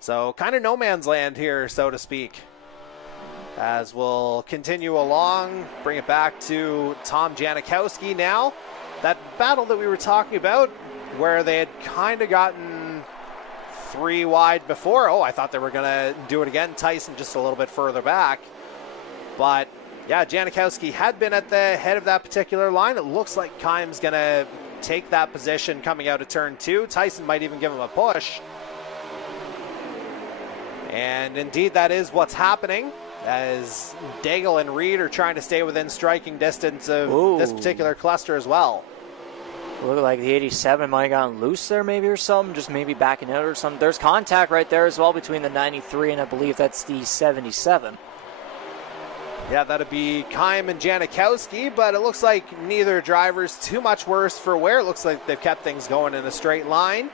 So kind of no man's land here, so to speak. As we'll continue along, bring it back to Tom Janikowski now. That battle that we were talking about, where they had kind of gotten 3 wide before. Oh, I thought they were going to do it again. Tyson just a little bit further back. But yeah, Janikowski had been at the head of that particular line. It looks like Kime's going to take that position coming out of turn 2. Tyson might even give him a push. And indeed, that is what's happening, as Daigle and Reed are trying to stay within striking distance of this particular cluster as well. Look like the 87 might have gotten loose there maybe or something, just maybe backing out or something. There's contact right there as well between the 93 and I believe that's the 77. Yeah, that'd be Kime and Janikowski, but it looks like neither driver's too much worse for wear. It looks like they've kept things going in a straight line.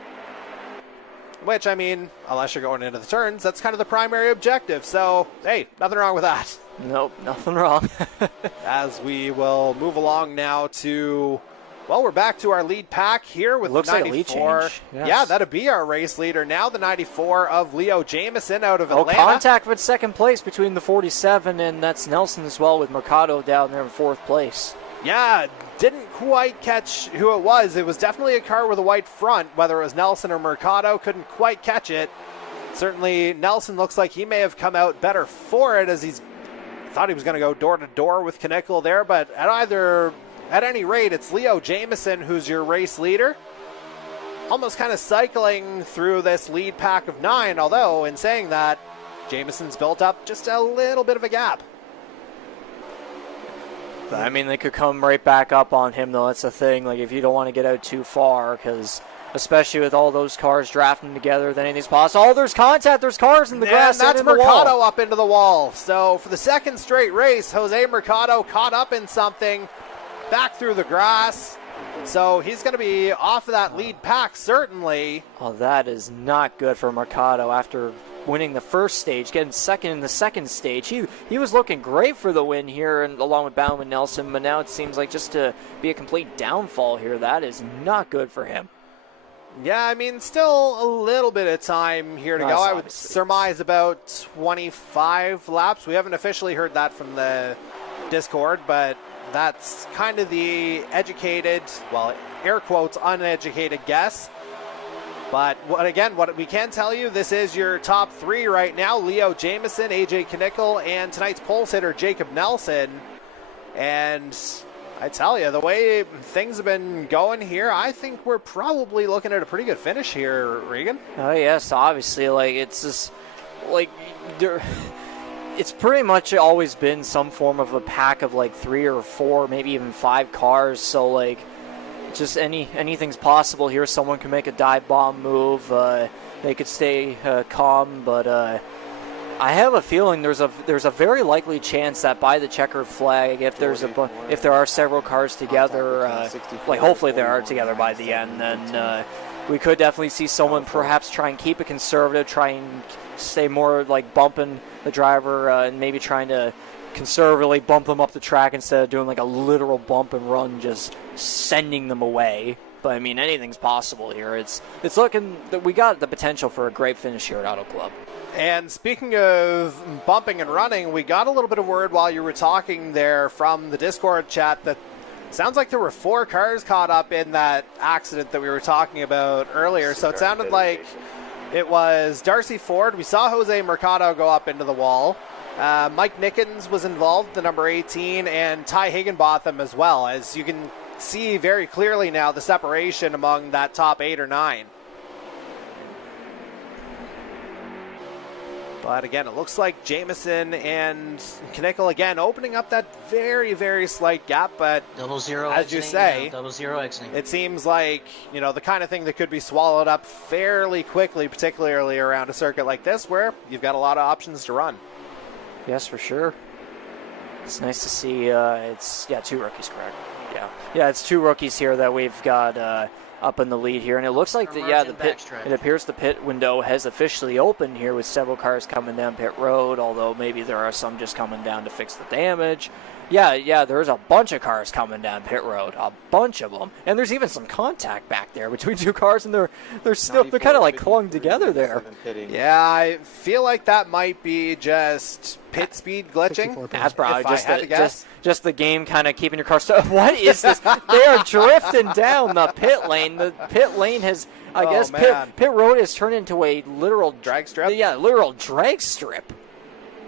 Which, I mean, unless you're going into the turns, that's kind of the primary objective. So, hey, nothing wrong with that. Nope, nothing wrong. As we will move along now to, well, we're back to our lead pack here with Looks the 94. like a lead change. Yes. Yeah, that'd be our race leader now, the 94 of Leo Jamieson out of Atlanta. Contact for second place between the 47 and that's Nelson as well, with Mercado down there in 4th place. Yeah, didn't quite catch who it was. It was definitely a car with a white front, whether it was Nelson or Mercado. Couldn't quite catch it. Certainly, Nelson looks like he may have come out better for it, as he's thought he was going to go door to door with Knickel there. But at any rate, it's Leo Jamieson who's your race leader. Almost kind of cycling through this lead pack of 9. Although, in saying that, Jamieson's built up just a little bit of a gap. I mean, they could come right back up on him, though. That's the thing. Like, if you don't want to get out too far, because especially with all those cars drafting together, then anything's possible. Oh, there's contact. There's cars in the grass. And that's and in Mercado the wall. up into the wall. So for the second straight race, Jose Mercado caught up in something back through the grass. So he's going to be off of that lead pack, certainly. Oh, that is not good for Mercado after winning the first stage, getting second in the second stage. He was looking great for the win here, and along with Bauman Nelson, but now it seems like just to be a complete downfall here, that is not good for him. Yeah, I mean, still a little bit of time here to go. I would surmise about 25 laps. We haven't officially heard that from the Discord, but that's kind of the educated, well, air quotes, uneducated guess. But what we can tell you, this is your top three right now. Leo Jamieson, AJ Knickel, and tonight's pole sitter, Jacob Nelson. And I tell you, the way things have been going here, I think we're probably looking at a pretty good finish here, Regan. Oh, yes, obviously. Like, it's just, like, it's pretty much always been some form of a pack of, like, 3 or 4, maybe even 5 cars. So, like, just anything's possible here. Someone can make a dive bomb move. They could stay calm, but I have a feeling there's a very likely chance that by the checkered flag, if there are several cars together, like hopefully they are together by the end, then we could definitely see someone perhaps try and keep it conservative, try and stay more like bumping the driver, and maybe trying to conservatively bump them up the track instead of doing like a literal bump and run, just sending them away. But I mean, anything's possible here. It's looking that we got the potential for a great finish here at Auto Club. And speaking of bumping and running, we got a little bit of word while you were talking there from the Discord chat that sounds like there were 4 cars caught up in that accident that we were talking about earlier. So it sounded like it was Darcy Ford. We saw Jose Mercado go up into the wall. Mike Nickens was involved, the number 18, and Ty Higginbotham as well. As you can see very clearly now, the separation among that top 8 or 9. But again, it looks like Jamieson and Knickel again opening up that very, very slight gap. But as you say, it seems like, you know, the kind of thing that could be swallowed up fairly quickly, particularly around a circuit like this where you've got a lot of options to run. Yes, for sure. It's nice to see. It's 2 rookies, correct? Yeah, it's 2 rookies here that we've got up in the lead here, and it looks like it appears the pit window has officially opened here with several cars coming down pit road, although maybe there are some just coming down to fix the damage. Yeah, there's a bunch of cars coming down pit road, a bunch of them, and there's even some contact back there between 2 cars, and they're kind of like clung together there. Yeah, I feel like that might be just pit speed glitching. That's probably just the game kind of keeping your car stuck. What is this? They are drifting down the pit lane. The pit lane has, I guess, pit road has turned into a literal drag strip. Yeah, literal drag strip.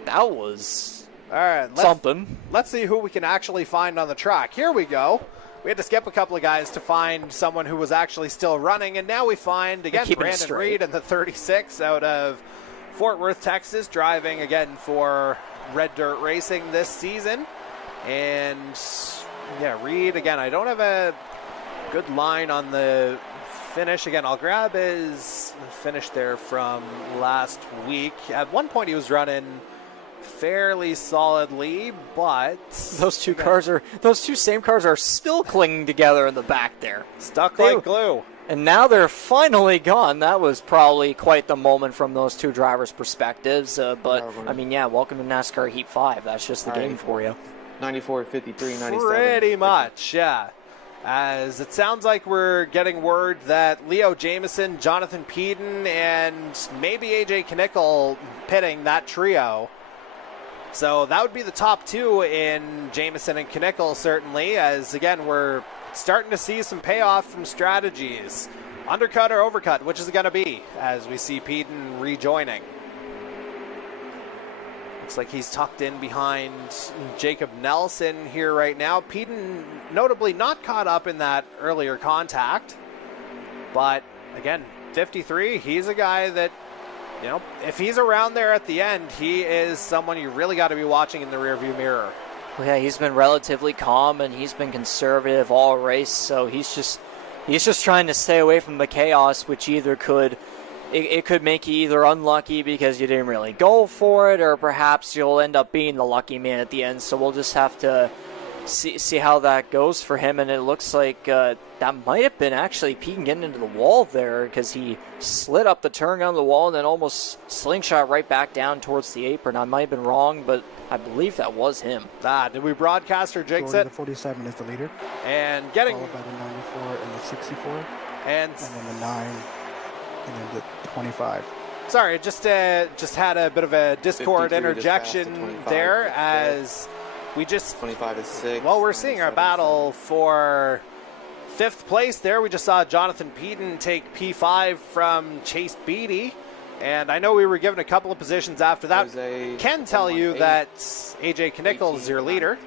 That was all right. Something. Let's see who we can actually find on the track. Here we go. We had to skip a couple of guys to find someone who was actually still running, and now we find again Brandon Reed in the 36 out of Fort Worth, Texas, driving again for Red Dirt Racing this season. And yeah, Reed again, I don't have a good line on the finish. Again, I'll grab his finish there from last week. At one point he was running fairly solidly, but those two same cars are still clinging together in the back there, stuck like glue. And now they're finally gone. That was probably quite the moment from those 2 drivers' perspectives. But I mean, yeah, welcome to NASCAR Heat 5. That's just the game for you. 94, 53, 97. Pretty much, yeah. As it sounds like we're getting word that Leo Jamieson, Jonathan Peden, and maybe AJ Knickel pitting that trio. So that would be the top 2 in Jamieson and Knickel, certainly, as again, we're starting to see some payoff from strategies. Undercut or overcut, which is it going to be, as we see Peden rejoining. Looks like he's tucked in behind Jacob Nelson here right now. Peden notably not caught up in that earlier contact. But again, 53, he's a guy that, you know, if he's around there at the end, he is someone you really got to be watching in the rearview mirror. Well, yeah, he's been relatively calm and he's been conservative all race, so he's just trying to stay away from the chaos, which either could make you either unlucky because you didn't really go for it, or perhaps you'll end up being the lucky man at the end. So we'll just have to see how that goes for him. And it looks like that might have been actually Peaton getting into the wall there, because he slid up the turn on the wall and then almost slingshot right back down towards the apron. I might have been wrong, but I believe that was him. Did we broadcast or jinx Jordan, it? the 47 is the leader. And getting... Followed by the 94 and the 64. And then the 9. And then the 25. Sorry, just had a bit of a Discord interjection there, as we just... 25 is 6. Well, we're seeing our battle for 5th place there. We just saw Jonathan Peaton take P5 from Chase Beatty. And I know we were given a couple of positions after that. Can tell you that AJ Knickel is your leader.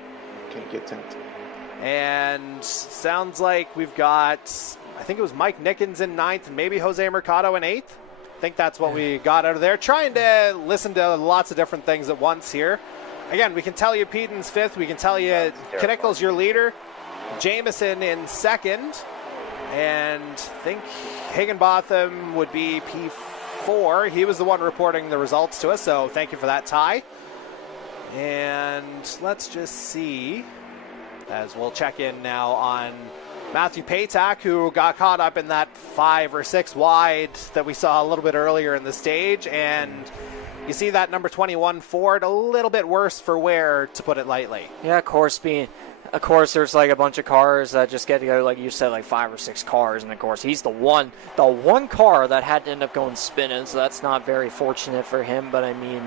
Can't get 10th. And sounds like we've got, I think it was Mike Nickens in 9th and maybe Jose Mercado in 8th. I think that's what we got out of there. Trying to listen to lots of different things at once here. Again, we can tell you Peaton's 5th. We can tell you Knickel's your leader. Jameson in 2nd. And I think Higginbotham would be P4. He was the one reporting the results to us, so thank you for that, Ty. And let's just see, as we'll check in now on Matthew Patak, who got caught up in that 5 or 6 wide that we saw a little bit earlier in the stage. And you see that number 21 Ford a little bit worse for wear, to put it lightly. Yeah, of course, there's like a bunch of cars that just get together, like you said, like 5 or 6 cars, and of course he's the one car that had to end up going spinning, so that's not very fortunate for him. But I mean,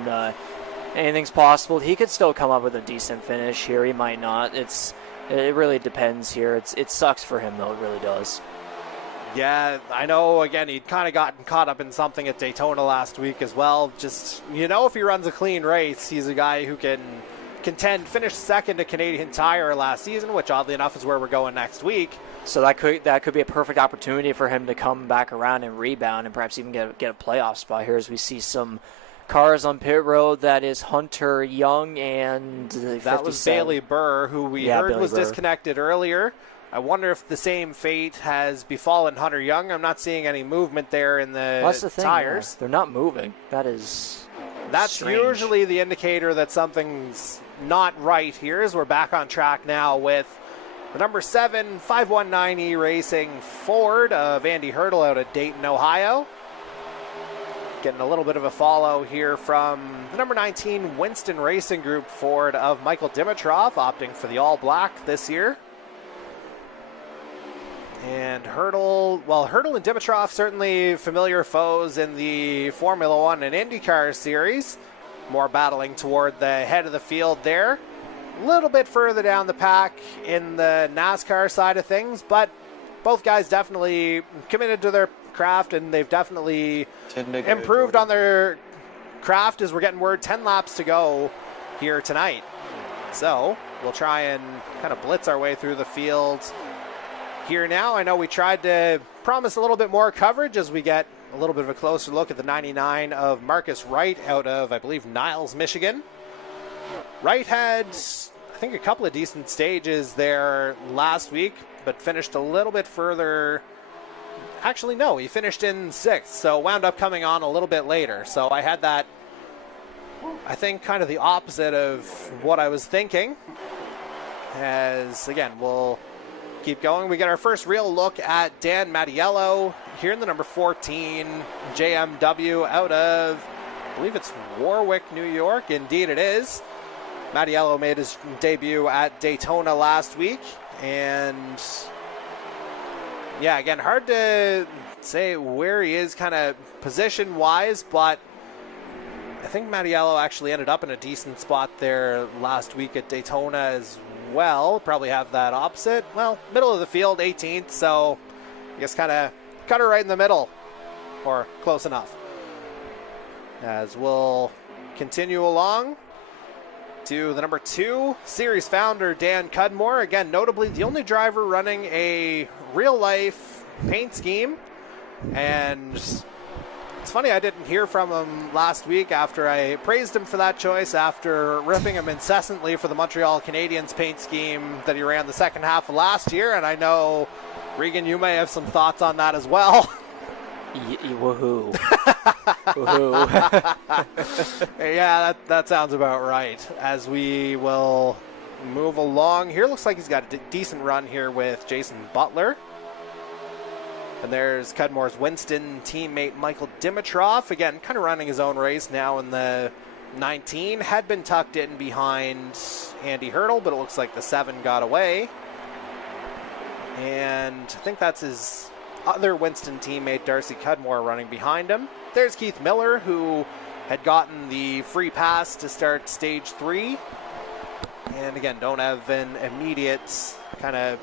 anything's possible. He could still come up with a decent finish here. He might not. It really depends here. It sucks for him, though. It really does. Yeah, I know, again, he'd kind of gotten caught up in something at Daytona last week as well. Just, if he runs a clean race, he's a guy who can contend, finished 2nd at Canadian Tire last season, which oddly enough is where we're going next week. So that could be a perfect opportunity for him to come back around and rebound and perhaps even get a playoff spot here, as we see some cars on pit road. That is Hunter Young and that was Bailey Burr, who we heard was disconnected earlier. I wonder if the same fate has befallen Hunter Young. I'm not seeing any movement there in the tires. They're not moving. That's strange. Usually the indicator that something's not right here, as we're back on track now with the number 7 519E Racing Ford of Andy Hurdle out of Dayton, Ohio. Getting a little bit of a follow here from the number 19 Winston Racing Group Ford of Michael Dimitrov, opting for the all-black this year. And Hurdle and Dimitrov, certainly familiar foes in the Formula One and IndyCar series. More battling toward the head of the field there. A little bit further down the pack in the NASCAR side of things, but both guys definitely committed to their craft, and they've definitely improved on their craft, as we're getting word 10 laps to go here tonight. So we'll try and kind of blitz our way through the field here now. I know we tried to promise a little bit more coverage as we get a little bit of a closer look at the 99 of Marcus Wright out of, I believe, Niles, Michigan. Wright had, I think, a couple of decent stages there last week, but finished a little bit further. Actually, no, he finished in 6th, so wound up coming on a little bit later. So I had that, I think, kind of the opposite of what I was thinking. As, again, we'll keep going. We get our first real look at Dan Mattiello here in the number 14 JMW out of, I believe it's Warwick, New York. Indeed it is. Mattiello made his debut at Daytona last week, and yeah, again, hard to say where he is kind of position-wise, but I think Mattiello actually ended up in a decent spot there last week at Daytona as well. Probably have that opposite. Well, middle of the field, 18th, so I guess kind of cut her right in the middle, or close enough. As we'll continue along to the number 2 series founder, Dan Cudmore. Again, notably the only driver running a real-life paint scheme. And it's funny, I didn't hear from him last week after I praised him for that choice, after ripping him incessantly for the Montreal Canadiens paint scheme that he ran the second half of last year. And I know, Regan, you may have some thoughts on that as well. Woohoo. Woohoo. Yeah, that sounds about right. As we will move along here. Looks like he's got a decent run here with Jason Butler. And there's Cudmore's Winston teammate Michael Dimitrov. Again, kind of running his own race now in the 19. Had been tucked in behind Andy Hurdle, but it looks like the 7 got away. And I think that's his other Winston teammate, Darcy Cudmore, running behind him. There's Keith Miller, who had gotten the free pass to start stage 3. And again, don't have an immediate kind of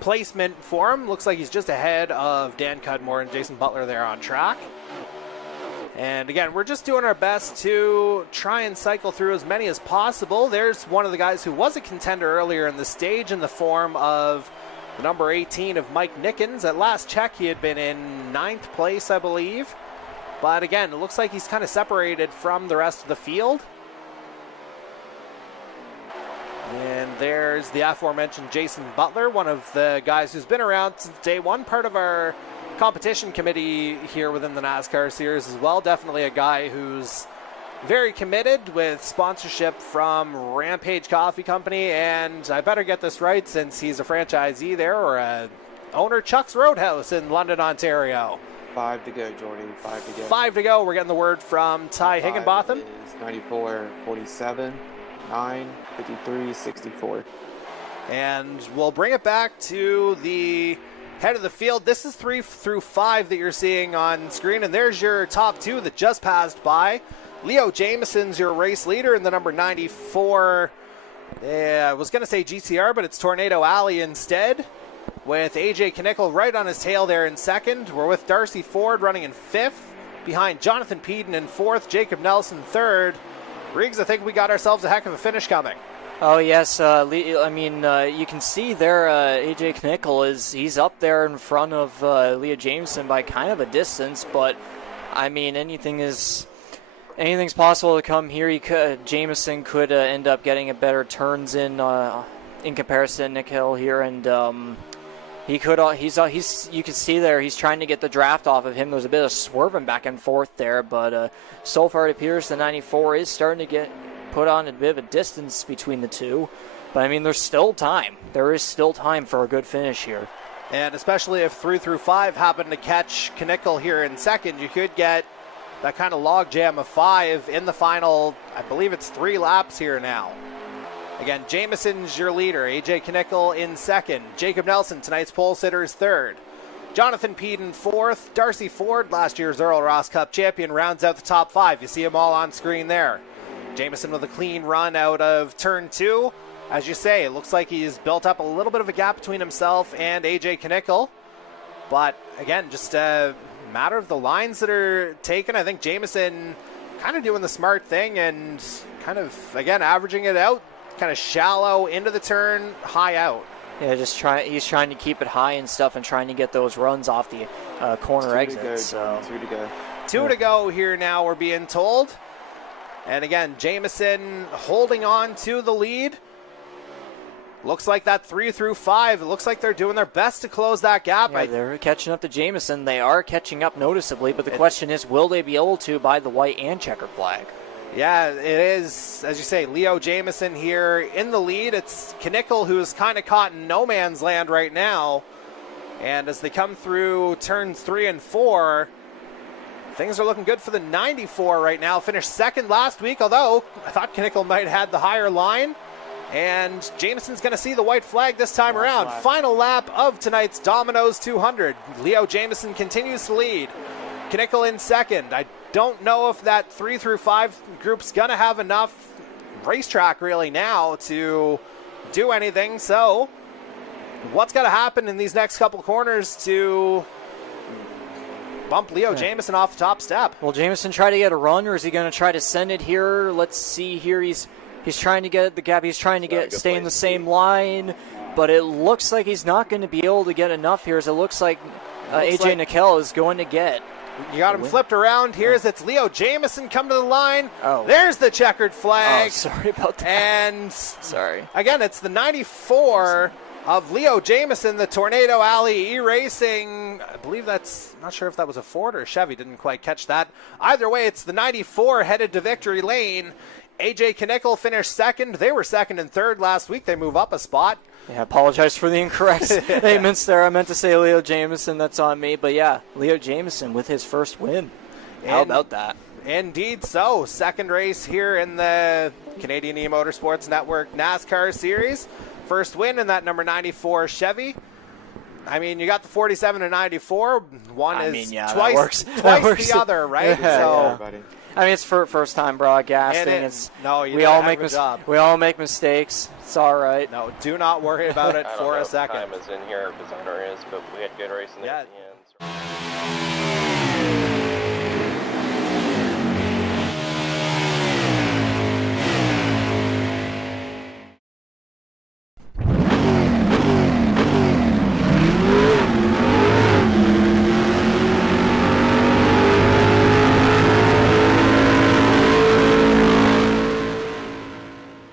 placement for him. Looks like he's just ahead of Dan Cudmore and Jason Butler there on track. And again, we're just doing our best to try and cycle through as many as possible. There's one of the guys who was a contender earlier in the stage in the form of the number 18 of Mike Nickens. At last check, he had been in 9th place, I believe. But again, it looks like he's kind of separated from the rest of the field. And there's the aforementioned Jason Butler, one of the guys who's been around since day one, part of our competition committee here within the NASCAR series as well. Definitely a guy who's very committed with sponsorship from Rampage Coffee Company, and I better get this right since he's a franchisee there, or a owner, Chuck's Roadhouse in London, Ontario. 5 to go, Jordy. 5 to go. 5 to go. We're getting the word from Ty Higginbotham. Is 94, 47, 9, 53, 64. And we'll bring it back to the head of the field. This is 3 through 5 that you're seeing on screen, and there's your top 2 that just passed by. Leo Jameson's your race leader in the number 94. I was going to say GCR, but it's Tornado Alley instead, with AJ Knickel right on his tail there in 2nd. We're with Darcy Ford running in 5th, behind Jonathan Peden in 4th, Jacob Nelson 3rd. Riggs, I think we got ourselves a heck of a finish coming. Oh, yes. You can see there AJ Knickel he's up there in front of Leo Jameson by kind of a distance, but, I mean, anything's possible to come here. Jameson could end up getting a better turns in comparison to Knickel here, and he could. You can see there he's trying to get the draft off of him. There's a bit of swerving back and forth there, but so far it appears the 94 is starting to get put on a bit of a distance between the two. But I mean, there's still time. There is still time for a good finish here. And especially if 3 through 5 happen to catch Knickel here in 2nd, you could get that kind of logjam of 5 in the final, I believe it's 3 laps here now. Again, Jameson's your leader. AJ Knickel in 2nd. Jacob Nelson, tonight's pole sitter, is 3rd. Jonathan Peden 4th. Darcy Ford, last year's Earl Ross Cup champion, rounds out the top 5. You see them all on screen there. Jameson with a clean run out of turn 2. As you say, it looks like he's built up a little bit of a gap between himself and AJ Knickel. But again, just a matter of the lines that are taken. I think Jameson kind of doing the smart thing and kind of, again, averaging it out, kind of shallow into the turn, high out. Yeah, he's trying to keep it high and stuff and trying to get those runs off the corner exits. 2 to go. 2 to go here now, we're being told. And again, Jameson holding on to the lead. Looks like that 3 through 5. It looks like they're doing their best to close that gap. Yeah, they're catching up to Jameson. They are catching up noticeably, but the question is, will they be able to by the white and checkered flag? Yeah, it is, as you say, Leo Jameson here in the lead. It's Knickel who's kind of caught in no man's land right now. And as they come through turns 3 and 4, things are looking good for the 94 right now. Finished 2nd last week, although I thought Knickel might have had the higher line. And Jameson's going to see the white flag this time around. Lap. Final lap of tonight's Domino's 200. Leo Jameson continues to lead. Knickel in 2nd. I don't know if that 3 through 5 group's going to have enough racetrack really now to do anything. So what's got to happen in these next couple corners to bump Leo Jameson off the top step? Will Jameson try to get a run, or is he going to try to send it here? Let's see here. He's trying to get the gap. He's trying to stay in the same line, but it looks like he's not going to be able to get enough here, as it looks like AJ Knickel is going to get. You got him flipped around here as it's Leo Jameson come to the line. Oh. There's the checkered flag. Oh, sorry about that. And sorry. Again, it's the 94 of Leo Jameson, the Tornado Alley E-Racing. I believe that's, not sure if that was a Ford or a Chevy. Didn't quite catch that. Either way, it's the 94 headed to victory lane. AJ Knickel finished second. They were second and third last week. They move up a spot. Yeah, apologize for the incorrect statements there. I meant to say Leo Jameson. That's on me. But yeah, Leo Jameson with his first win. How about that? Indeed so. Second race here in the Canadian eMotorsports Network NASCAR Series. First win in that number 94 Chevy. I mean, you got the 47 and 94. One is twice the other, right? Yeah, I mean, it's for first time broadcasting. We all make mistakes. It's all right. No, do not worry about it for a second. Time is in here because there is, but we had good racing at the end.